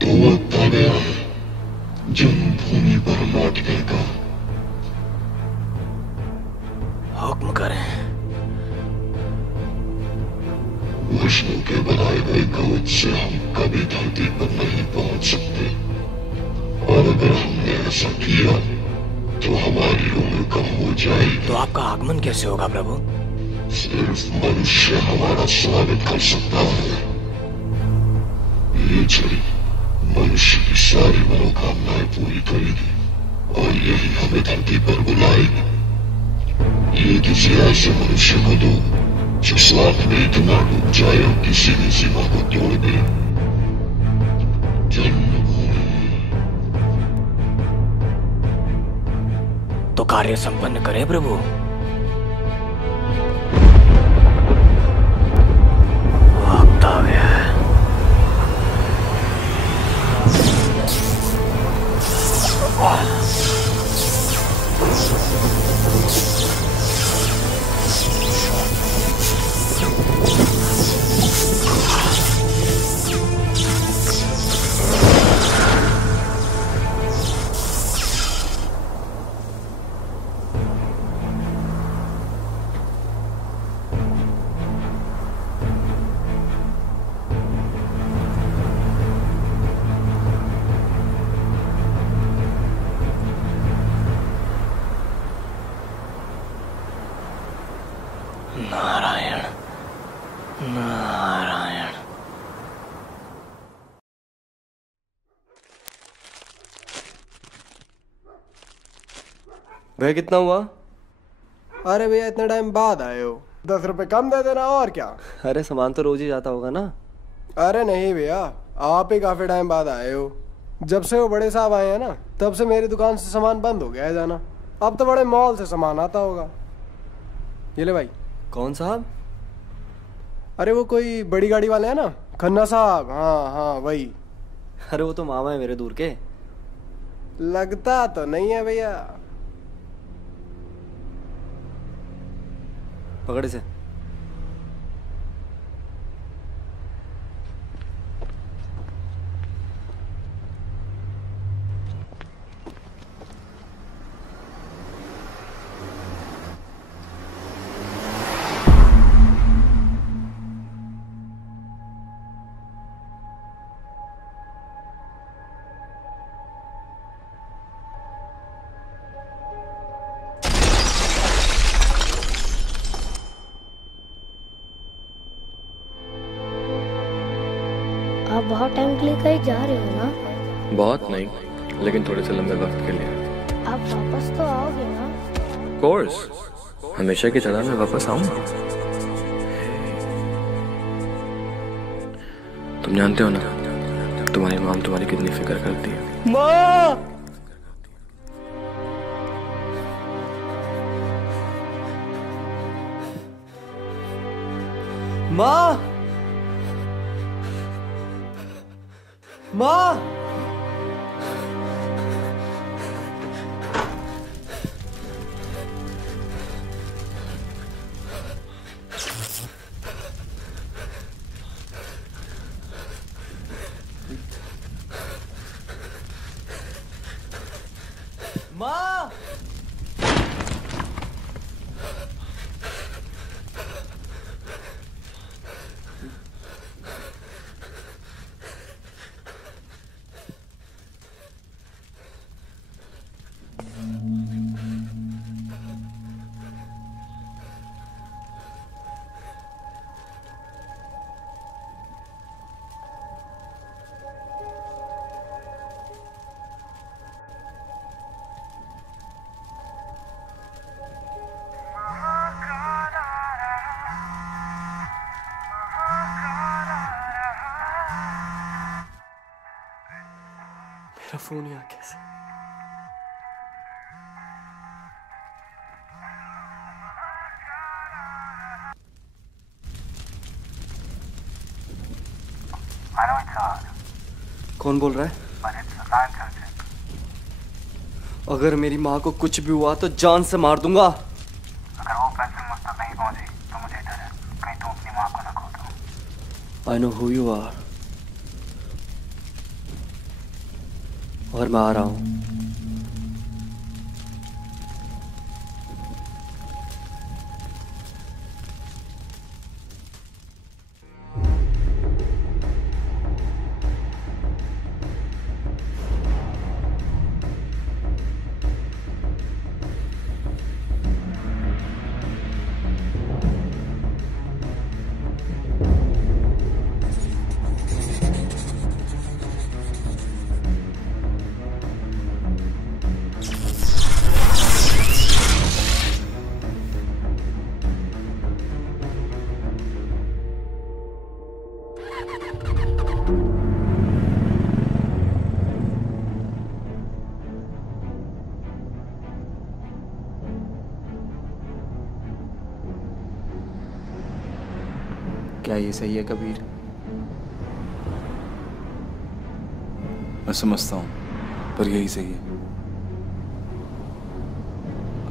तो वक्त आ गया है जन्मभूमि पर लौटने का। हुक्म करें। विष्णु के बनाए गए कवच से हम कभी धरती पर नहीं पहुंच सकते और अगर हमने ऐसा किया तो हमारी उम्र कम हो जाएगी। तो आपका आगमन कैसे होगा प्रभु? सिर्फ मनुष्य हमारा स्वागत कर सकता है। ये छड़ी मनुष्य की सारी मनोकामनाएं पूरी करेगी और यही हमें धरती पर बुलाएगी। ये किसी ऐसे मनुष्य को दो जो स्वार्थ में इतना डूब जाए और किसी भी सीमा को तोड़ दे। तो कार्य संपन्न करे प्रभु। नारायण नारायण। भैया कितना हुआ? अरे भैया इतने टाइम बाद आए हो, 10 रुपए कम दे देना और क्या। अरे सामान तो रोज ही जाता होगा ना। अरे नहीं भैया, आप ही काफी टाइम बाद आए हो। जब से वो बड़े साहब आए हैं ना, तब से मेरी दुकान से सामान बंद हो गया है जाना। अब तो बड़े मॉल से सामान आता होगा। ये ले भाई। कौन साहब? अरे वो कोई बड़ी गाड़ी वाले हैं ना, खन्ना साहब। हाँ हाँ वही। अरे वो तो मामा है मेरे दूर के। लगता तो नहीं है भैया। पकड़ इसे। आप बहुत टाइम के लिए कहीं जा रहे हो ना? बहुत नहीं, लेकिन थोड़े से लंबे वक्त के लिए। आप वापस तो आओगे ना? कोर्स, हमेशा की तरह मैं वापस आऊंगा। तुम जानते हो ना, तुम्हारी माँ तुम्हारी कितनी फिक्र करती है। माँ! माँ! माँ! माँ! मेरा फोन यहाँ कैसे? I know it's hard, कौन बोल रहा है? but it's life-changing. अगर मेरी माँ को कुछ भी हुआ तो जान से मार दूंगा। अगर वो पेंसिल मुझ तक नहीं पहुंची तो मुझे डर है कहीं तुम अपनी माँ को न खो दो। I know who you are. और मैं आ रहा हूँ। क्या ये सही है कबीर? मैं समझता हूँ, पर यही सही है।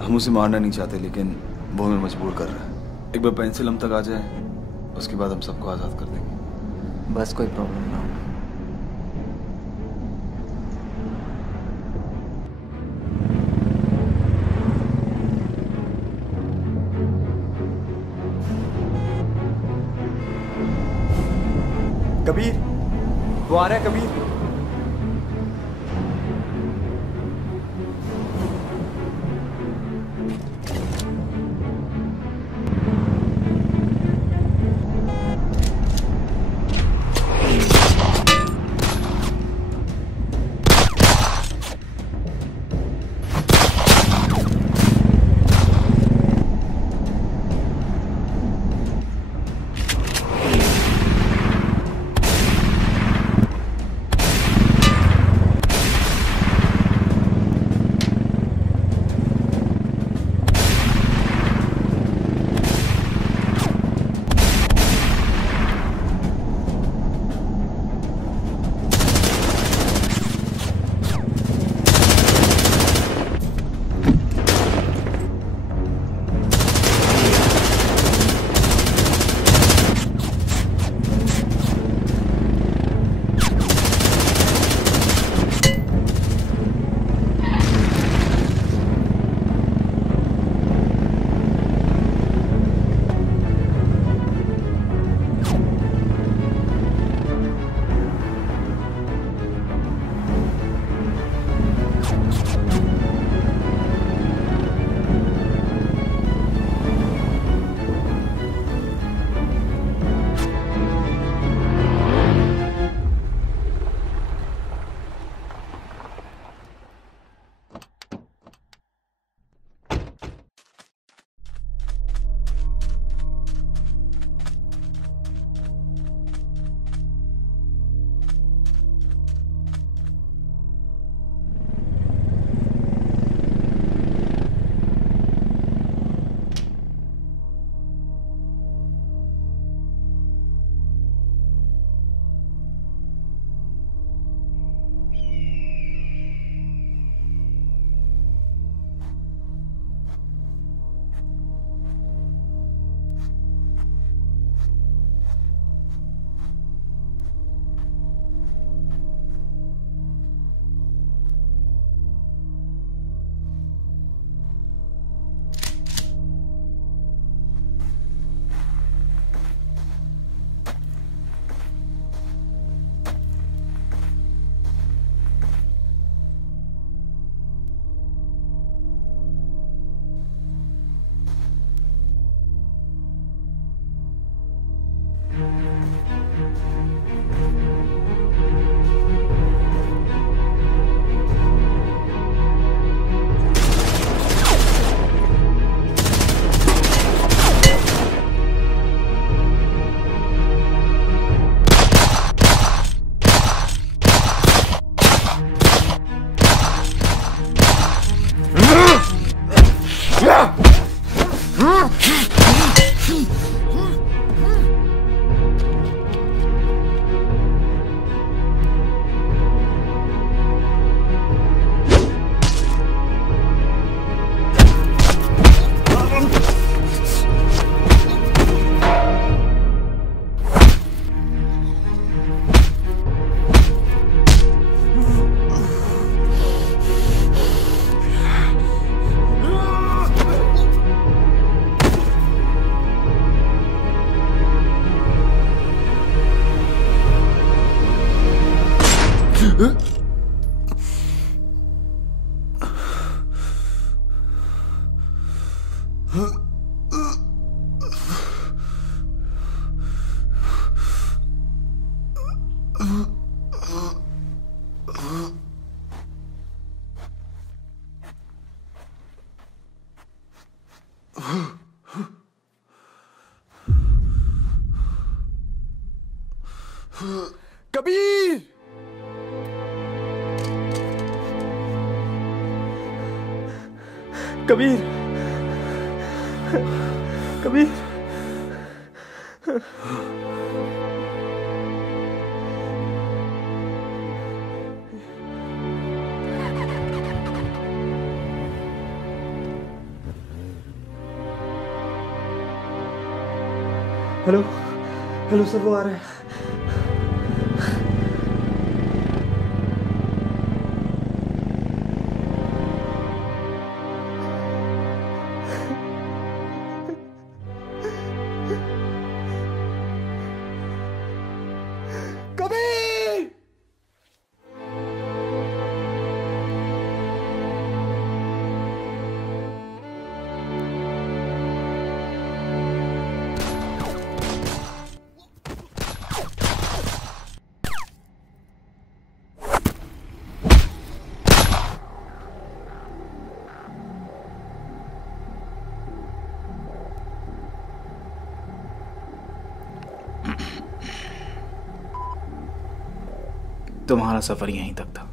हम उसे मारना नहीं चाहते, लेकिन वो हमें मजबूर कर रहा है। एक बार पेंसिल हम तक आ जाए, उसके बाद हम सबको आज़ाद कर देंगे। बस कोई प्रॉब्लम ना हो। कबीर, वो आ रहा है Kabir. Kabir! Kabir! Kabir! Hello hello sir, वो आ रहे हैं। तुम्हारा सफर यहीं तक था।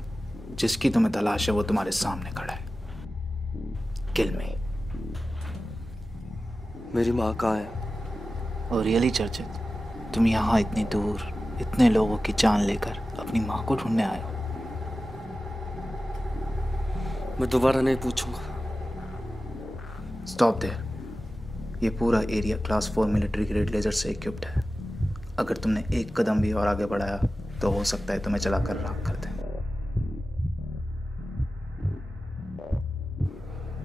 जिसकी तुम्हें तलाश है वो तुम्हारे सामने खड़ा है। किल में। मेरी माँ कहाँ है? और रियली चर्चित, तुम यहाँ इतनी दूर इतने लोगों की जान लेकर अपनी माँ को ढूंढने आए हो। मैं दोबारा नहीं पूछूंगा। Stop there. ये पूरा area class 4 military grade laser से इक्विप्ड है। अगर तुमने एक कदम भी और आगे बढ़ाया तो हो सकता है तुम्हें चलाकर राख कर दें।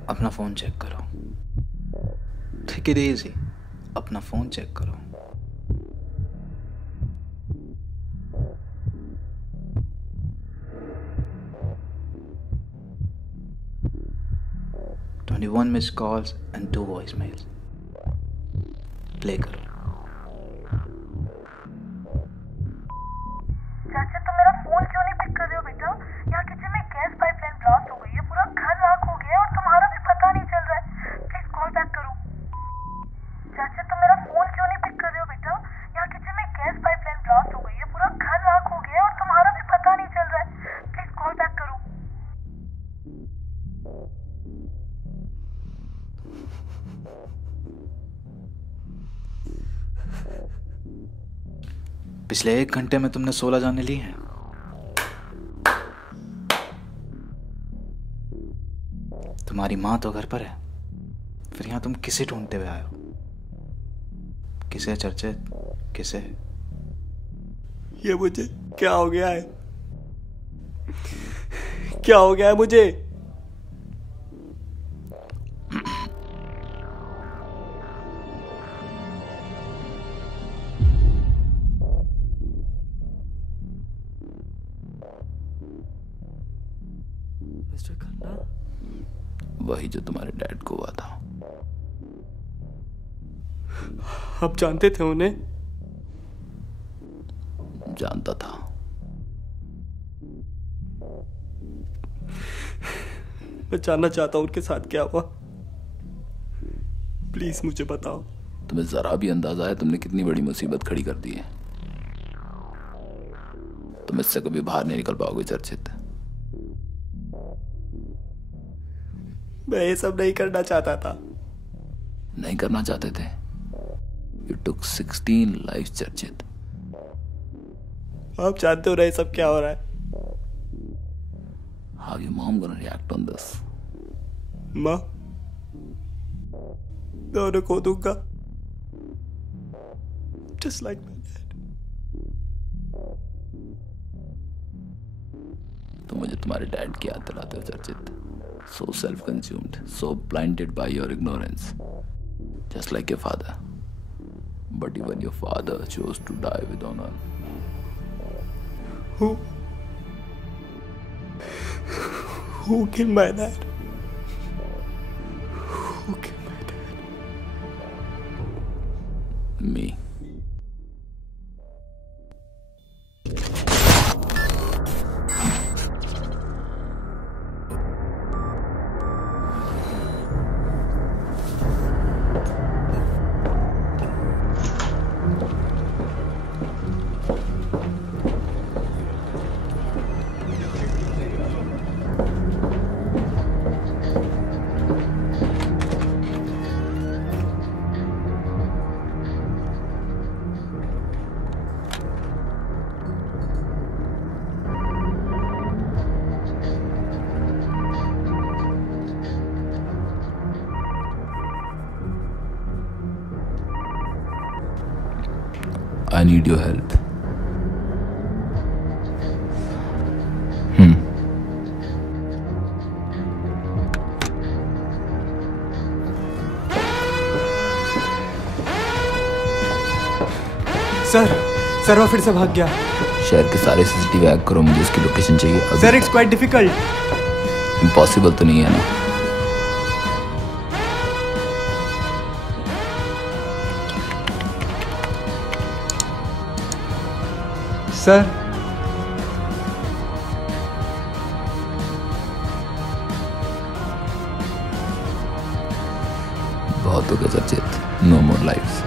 अपना फोन चेक करो। Take it easy. अपना फोन चेक करो। $21 missed calls and 2 voice mails. Play करो। चाचा, तुम मेरा फोन क्यों नहीं पिक कर रहे हो बेटा? यहाँ किचन में गैस पाइपलाइन ब्लास्ट हो गई है, पूरा घर राख हो गया है और तुम्हारा भी पता नहीं चल रहा है। प्लीज कॉल बैक करो। चाचा, तुम मेरा फोन क्यों नहीं पिक कर रहे हो बेटा? यहाँ किचन में गैस पाइपलाइन ब्लास्ट हो गई है, पूरा घर राख हो गया है और तुम्हारा भी पता नहीं चल रहा है। प्लीज कॉल बैक करो। पिछले 1 घंटे में तुमने 16 जाने ली हैं। तुम्हारी माँ तो घर पर है, फिर यहाँ तुम किसे ढूंढते हुए आए हो? किसे चर्चित? किसे? ये मुझे क्या हो गया है? क्या हो गया है मुझे? मिस्टर खन्ना, वही जो तुम्हारे डैड को हुआ था। आप जानते थे उन्हें? जानता था। मैं जानना चाहता हूं उनके साथ क्या हुआ। प्लीज मुझे बताओ। तुम्हें जरा भी अंदाजा है तुमने कितनी बड़ी मुसीबत खड़ी कर दी है? तुम इससे कभी बाहर नहीं निकल पाओगे चर्चित। मैं ये सब नहीं करना चाहता था। नहीं करना चाहते थे? You took 16 lives चर्चित। आप जानते हो ना ये सब क्या हो रहा है? How your mom gonna react on this? माँ, मैं उन्हें खो दूंगा, just like my dad। तुम मुझे तुम्हारे डैड की याद दिलाते हो चर्चित। So self-consumed, so blinded by your ignorance, just like your father. But even your father chose to die with honor. Who killed my dad? Who killed my dad? Me. I need your help. Sir वो फिर से भाग गया। शहर के सारे CCTV hack करो, मुझे उसकी लोकेशन चाहिए अभी। Sir it's quite difficult. Impossible तो नहीं है ना? सर बहुत हो गया Charchit, no more lifes.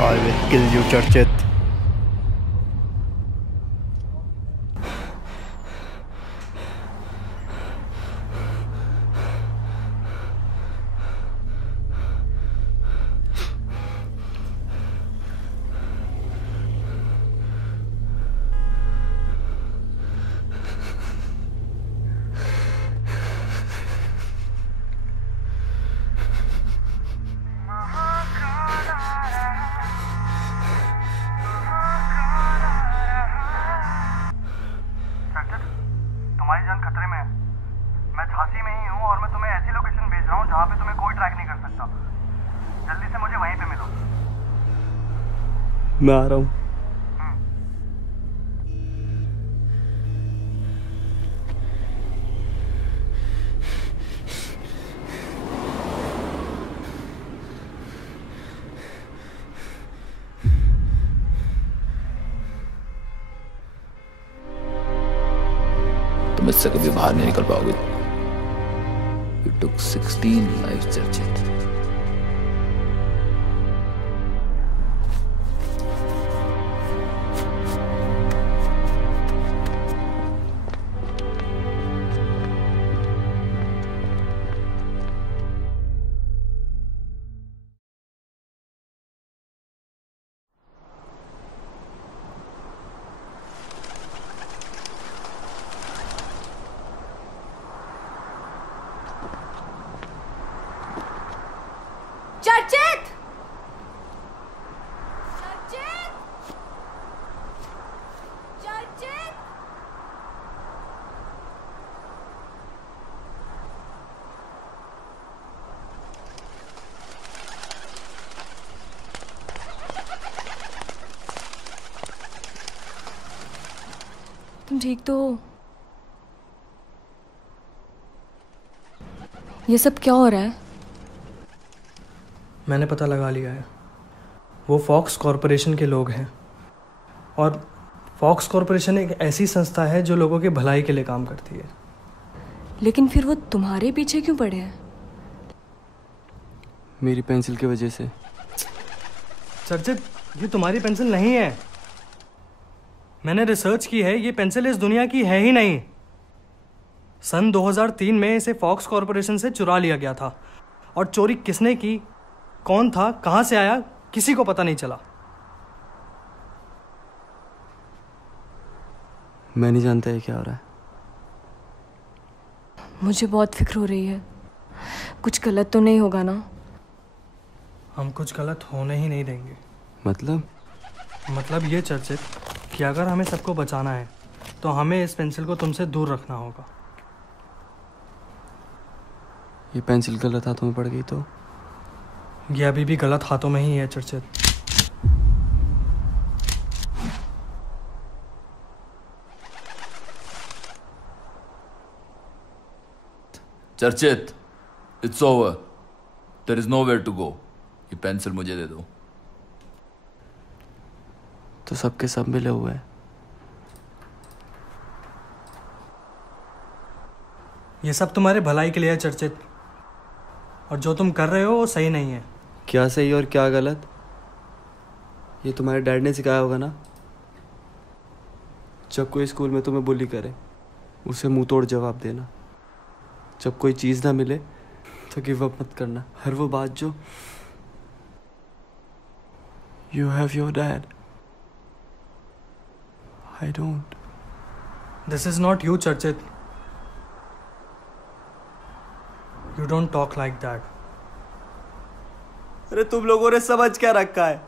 I will kill you, Churchit. तुम्हारी जान खतरे में है। मैं झांसी में ही हूँ और मैं तुम्हें ऐसी लोकेशन भेज रहा हूँ जहाँ पे तुम्हें कोई ट्रैक नहीं कर सकता। जल्दी से मुझे वहीं पे मिलो। मैं आ रहा हूँ। तुम इससे कभी बाहर नहीं निकल पाओगे। You took 16 lives, Churchit. चर्चित! तुम ठीक तो हो? ये सब क्या हो रहा है? मैंने पता लगा लिया है, वो फॉक्स कॉरपोरेशन के लोग हैं। और फॉक्स कॉरपोरेशन एक ऐसी संस्था है जो लोगों की भलाई के लिए काम करती है। लेकिन फिर वो तुम्हारे पीछे क्यों पड़े हैं? मेरी पेंसिल की वजह से। चर्चित, ये तुम्हारी पेंसिल नहीं है। मैंने रिसर्च की है, ये पेंसिल इस दुनिया की है ही नहीं। सन 2003 में इसे फॉक्स कॉरपोरेशन से चुरा लिया गया था और चोरी किसने की, कौन था, कहां से आया, किसी को पता नहीं चला। मैं नहीं जानता है क्या हो रहा है। मुझे बहुत फिक्र हो रही है। कुछ गलत तो नहीं होगा ना? हम कुछ गलत होने ही नहीं देंगे। मतलब ये चर्चित कि अगर हमें सबको बचाना है तो हमें इस पेंसिल को तुमसे दूर रखना होगा। ये पेंसिल गलत हाथों में पड़ गई तो? ये अभी भी गलत हाथों में ही है Charchit. Charchit, it's over, there is nowhere to go. ये पेंसिल मुझे दे दो। तो सबके सब मिले हुए हैं। ये सब तुम्हारे भलाई के लिए है चर्चित, और जो तुम कर रहे हो वो सही नहीं है। क्या सही और क्या गलत, ये तुम्हारे डैड ने सिखाया होगा ना। जब कोई स्कूल में तुम्हें बुली करे उसे मुंह तोड़ जवाब देना, जब कोई चीज़ ना मिले तो गिव अप मत करना। हर वो बात जो you have your dad, I don't. This is not you चर्चित, You don't talk like that. अरे तुम लोगों ने समझ क्या रखा है?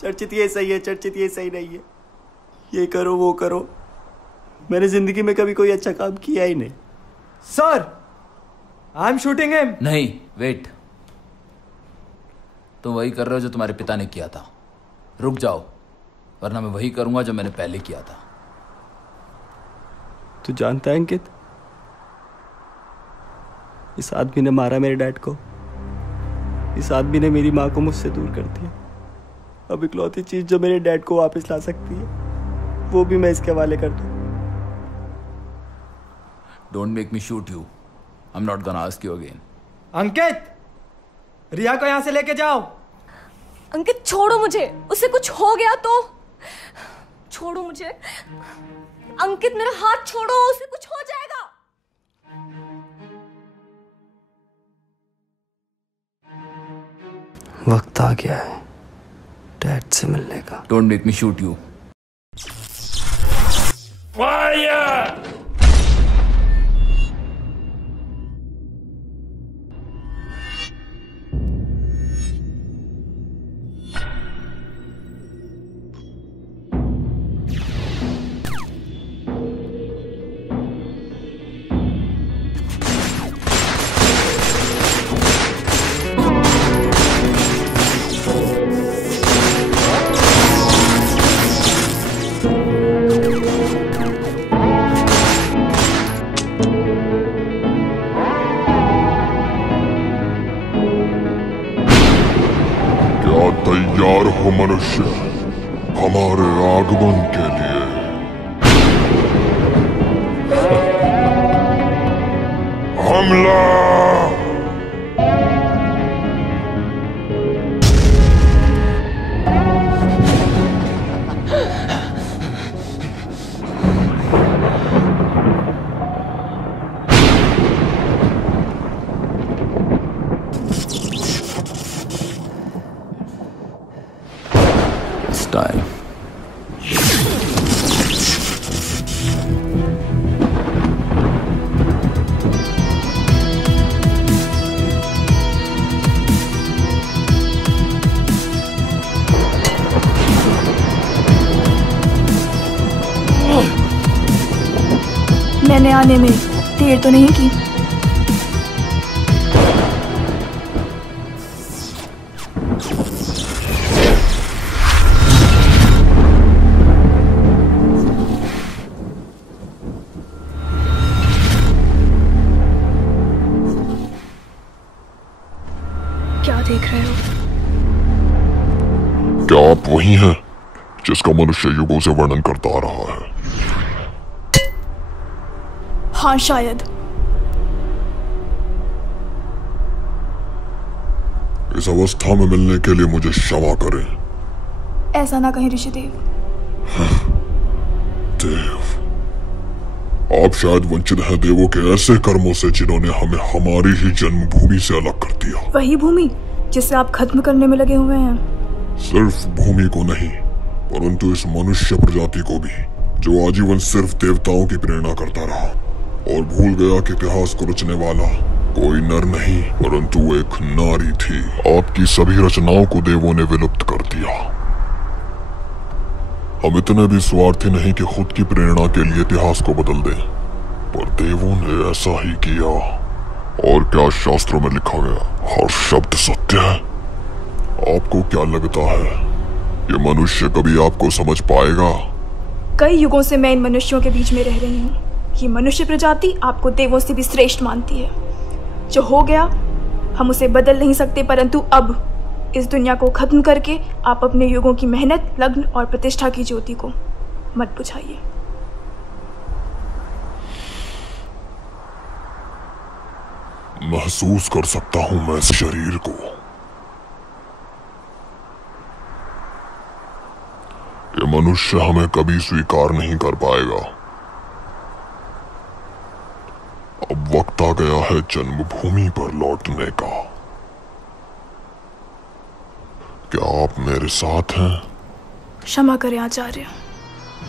चर्चित ये सही है, चर्चित ये सही नहीं है, ये करो वो करो। मैंने जिंदगी में कभी कोई अच्छा काम किया ही नहीं। Sir, I am shooting him. नहीं, वेट। तुम वही कर रहे हो जो तुम्हारे पिता ने किया था। रुक जाओ, वरना मैं वही करूंगा जो मैंने पहले किया था। तू जानता है अंकित, इस आदमी ने मारा मेरे डैड को। इस आदमी ने मेरी माँ को मुझसे दूर कर दिया। अब इकलौती चीज जो मेरे डैड को वापस ला सकती है, वो भी मैं इसके हवाले कर दूं। Don't make me shoot you. I'm not gonna ask you again. अंकित, रिया को यहाँ से लेके जाओ। अंकित छोड़ो मुझे, उसे कुछ हो गया तो छोड़ो मुझे। अंकित मेरा हाथ छोड़ो, उसे कुछ हो जाएगा। वक्त आ गया है डैड से मिलने का। Don't make me shoot you. Fire! तैयार हो मनुष्य हमारे आगमन के लिए? हमला! Time. मैंने आने में देर तो नहीं की? देख रहे हो? क्या आप वही हैं जिसका मनुष्य युगों से वर्णन करता आ रहा है? हाँ शायद। इस अवस्था में मिलने के लिए मुझे क्षमा करें। ऐसा ना कहें ऋषिदेव। देव, आप शायद वंचित हैं देवों के ऐसे कर्मों से जिन्होंने हमें हमारी ही जन्मभूमि से अलग कर दिया। वही भूमि जिसे आप खत्म करने में लगे हुए हैं। सिर्फ भूमि को नहीं, परंतु इस मनुष्य प्रजाति को भी, जो आजीवन सिर्फ देवताओं की प्रेरणा करता रहा और भूल गया कि इतिहास को रचने वाला कोई नर नहीं परंतु एक नारी थी। आपकी सभी रचनाओं को देवों ने विलुप्त कर दिया। हम इतने भी स्वार्थी नहीं कि खुद की प्रेरणा के लिए इतिहास को बदल दें, पर देवों ने ऐसा ही किया। और क्या शास्त्रों में लिखा गया हर शब्द सत्य है। आपको क्या लगता है ये मनुष्य कभी आपको समझ पाएगा? कई युगों से मैं इन मनुष्यों के बीच में रह रही हूँ। ये मनुष्य प्रजाति आपको देवों से भी श्रेष्ठ मानती है। जो हो गया हम उसे बदल नहीं सकते, परंतु अब इस दुनिया को खत्म करके आप अपने युगों की मेहनत, लग्न और प्रतिष्ठा की ज्योति को मत बुझाइए। महसूस कर सकता हूं मैं इस शरीर को। ये मनुष्य हमें कभी स्वीकार नहीं कर पाएगा। अब वक्त आ गया है जन्मभूमि पर लौटने का। क्या आप मेरे साथ हैं? क्षमा करें आचार्य,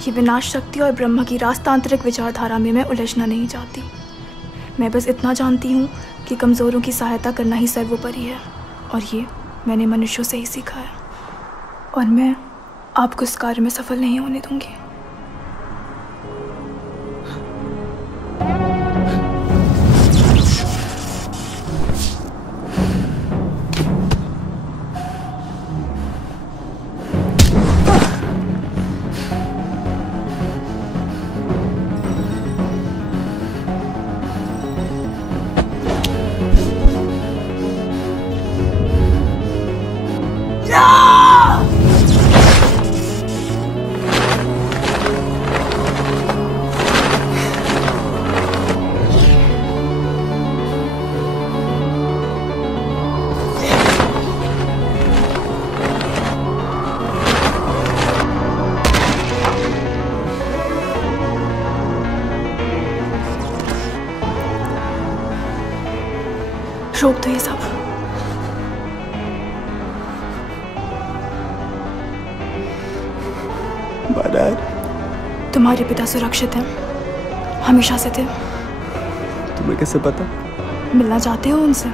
ये विनाश शक्ति और ब्रह्म की रास्तांतरिक विचारधारा में मैं उलझना नहीं चाहती। मैं बस इतना जानती हूँ कि कमज़ोरों की सहायता करना ही सर्वोपरि है, और ये मैंने मनुष्यों से ही सीखा है, और मैं आपको इस कार्य में सफल नहीं होने दूंगी। रोक दो ये सब। तुम्हारे पिता सुरक्षित हैं, हमेशा से थे। तुम्हें कैसे पता? मिलना चाहते हो उनसे?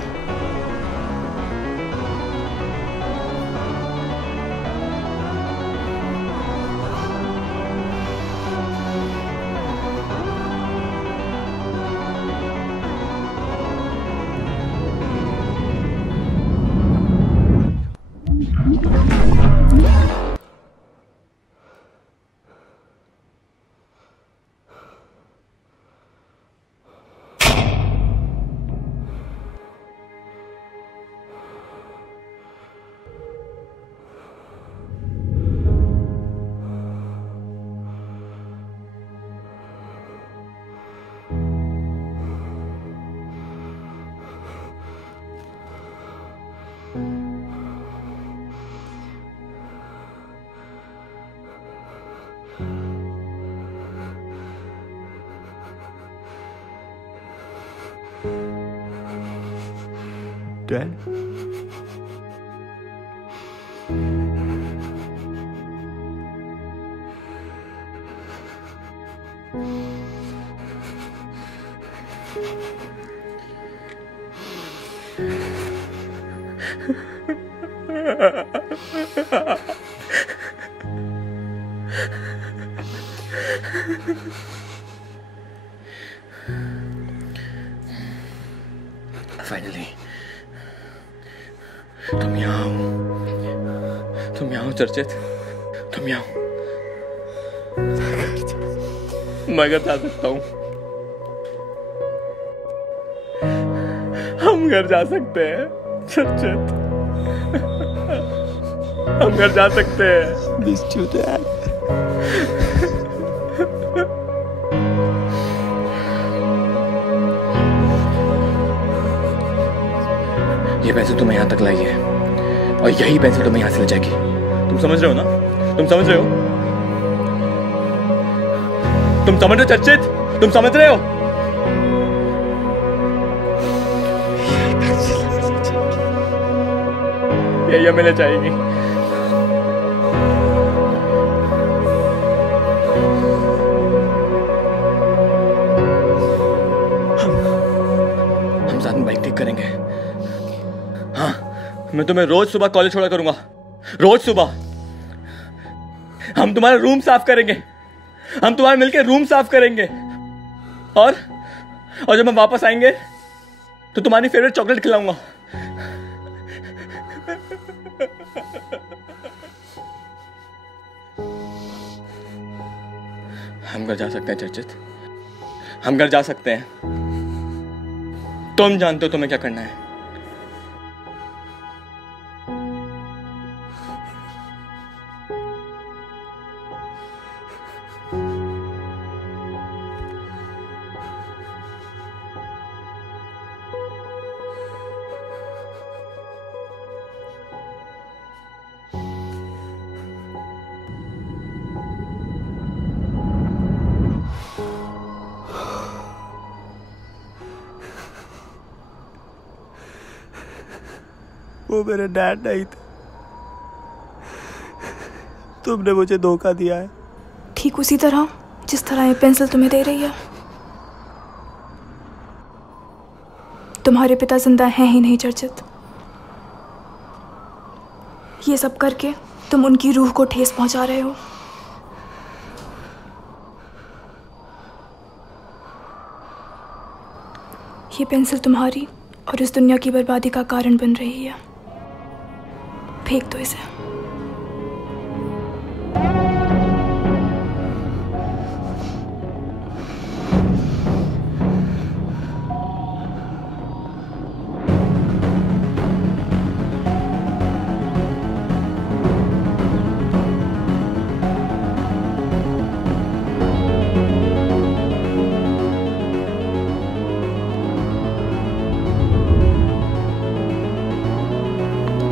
Dad? Finally. तुम यहाँ हो चर्चित, तुम यहाँ हो। मैं घर जा सकता हूँ, हम घर जा सकते हैं चर्चित, हम घर जा सकते हैं। Missed you, Dad. ये पैसे तुम्हें यहाँ तक लाई है, और यही पैसे तुम्हें यहाँ से ले जाएगी। तुम समझ रहे हो ना? तुम समझ रहे हो? तुम समझ रहे हो चर्चित? तुम समझ रहे हो? यही हमें ले जाएगी। हम साथ में बाइक ठीक करेंगे। हाँ, मैं तुम्हें रोज सुबह कॉलेज छोड़ा करूंगा, रोज सुबह। हम तुम्हारा रूम साफ करेंगे, हम तुम्हारे मिलके रूम साफ करेंगे, और जब हम वापस आएंगे तो तुम्हारी फेवरेट चॉकलेट खिलाऊंगा। हम घर जा सकते हैं चर्चित, हम घर जा सकते हैं। तुम जानते हो तुम्हें क्या करना है। वो मेरे डैड नहीं थे, तुमने मुझे धोखा दिया है। ठीक उसी तरह जिस तरह ये पेंसिल तुम्हें दे रही है। तुम्हारे पिता जिंदा हैं ही नहीं चर्चित। ये सब करके तुम उनकी रूह को ठेस पहुंचा रहे हो। ये पेंसिल तुम्हारी और इस दुनिया की बर्बादी का कारण बन रही है। फेंक दो इसे।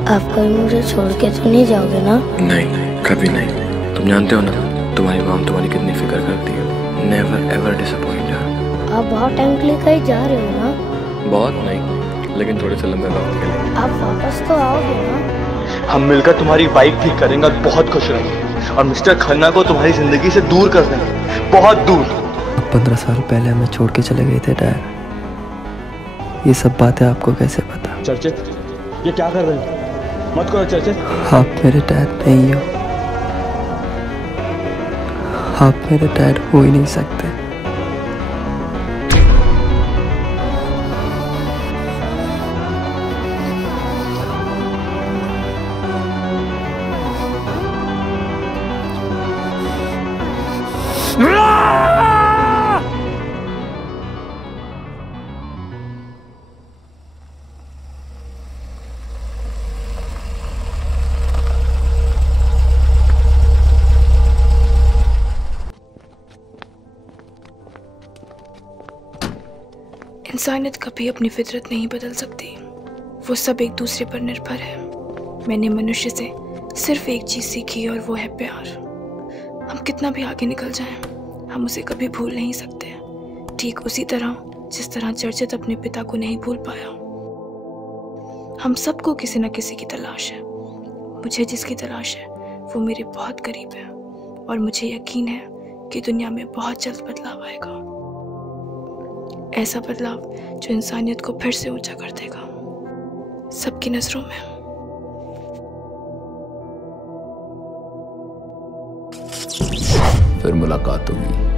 आप कभी मुझे छोड़ के तो नहीं जाओगे ना? नहीं, कभी नहीं। तुम जानते हो ना तुम्हारी मॉम तुम्हारी कितनी फिक्र करती है। नेवर एवर डिसअपॉइंट हर। आप बहुत टाइम के लिए कहीं जा रहे हो ना? बहुत नहीं, लेकिन थोड़े से लंबे वक्त के लिए। आप वापस तो आओगे ना? हम मिलकर तुम्हारी बाइक ठीक करेंगे और बहुत खुश रहेंगे और मिस्टर खन्ना को तुम्हारी जिंदगी से दूर कर देंगे, बहुत दूर। 15 साल पहले हमें छोड़ के चले गए थे डैड। ये सब बातें आपको कैसे पता? चर्चित, ये क्या कर रहे हो? मत करो चर्चित। आप मेरे डैड नहीं हो। आप मेरे डैड हो ही नहीं सकते। इंसानियत कभी अपनी फितरत नहीं बदल सकती। वो सब एक दूसरे पर निर्भर है। मैंने मनुष्य से सिर्फ एक चीज सीखी और वो है प्यार। हम कितना भी आगे निकल जाएं, हम उसे कभी भूल नहीं सकते। ठीक उसी तरह जिस तरह चर्चित अपने पिता को नहीं भूल पाया। हम सबको किसी न किसी की तलाश है। मुझे जिसकी तलाश है वो मेरे बहुत करीब है और मुझे यकीन है कि दुनिया में बहुत जल्द बदलाव आएगा। ऐसा बदलाव जो इंसानियत को फिर से ऊंचा कर देगा, सबकी नजरों में। फिर मुलाकात होगी।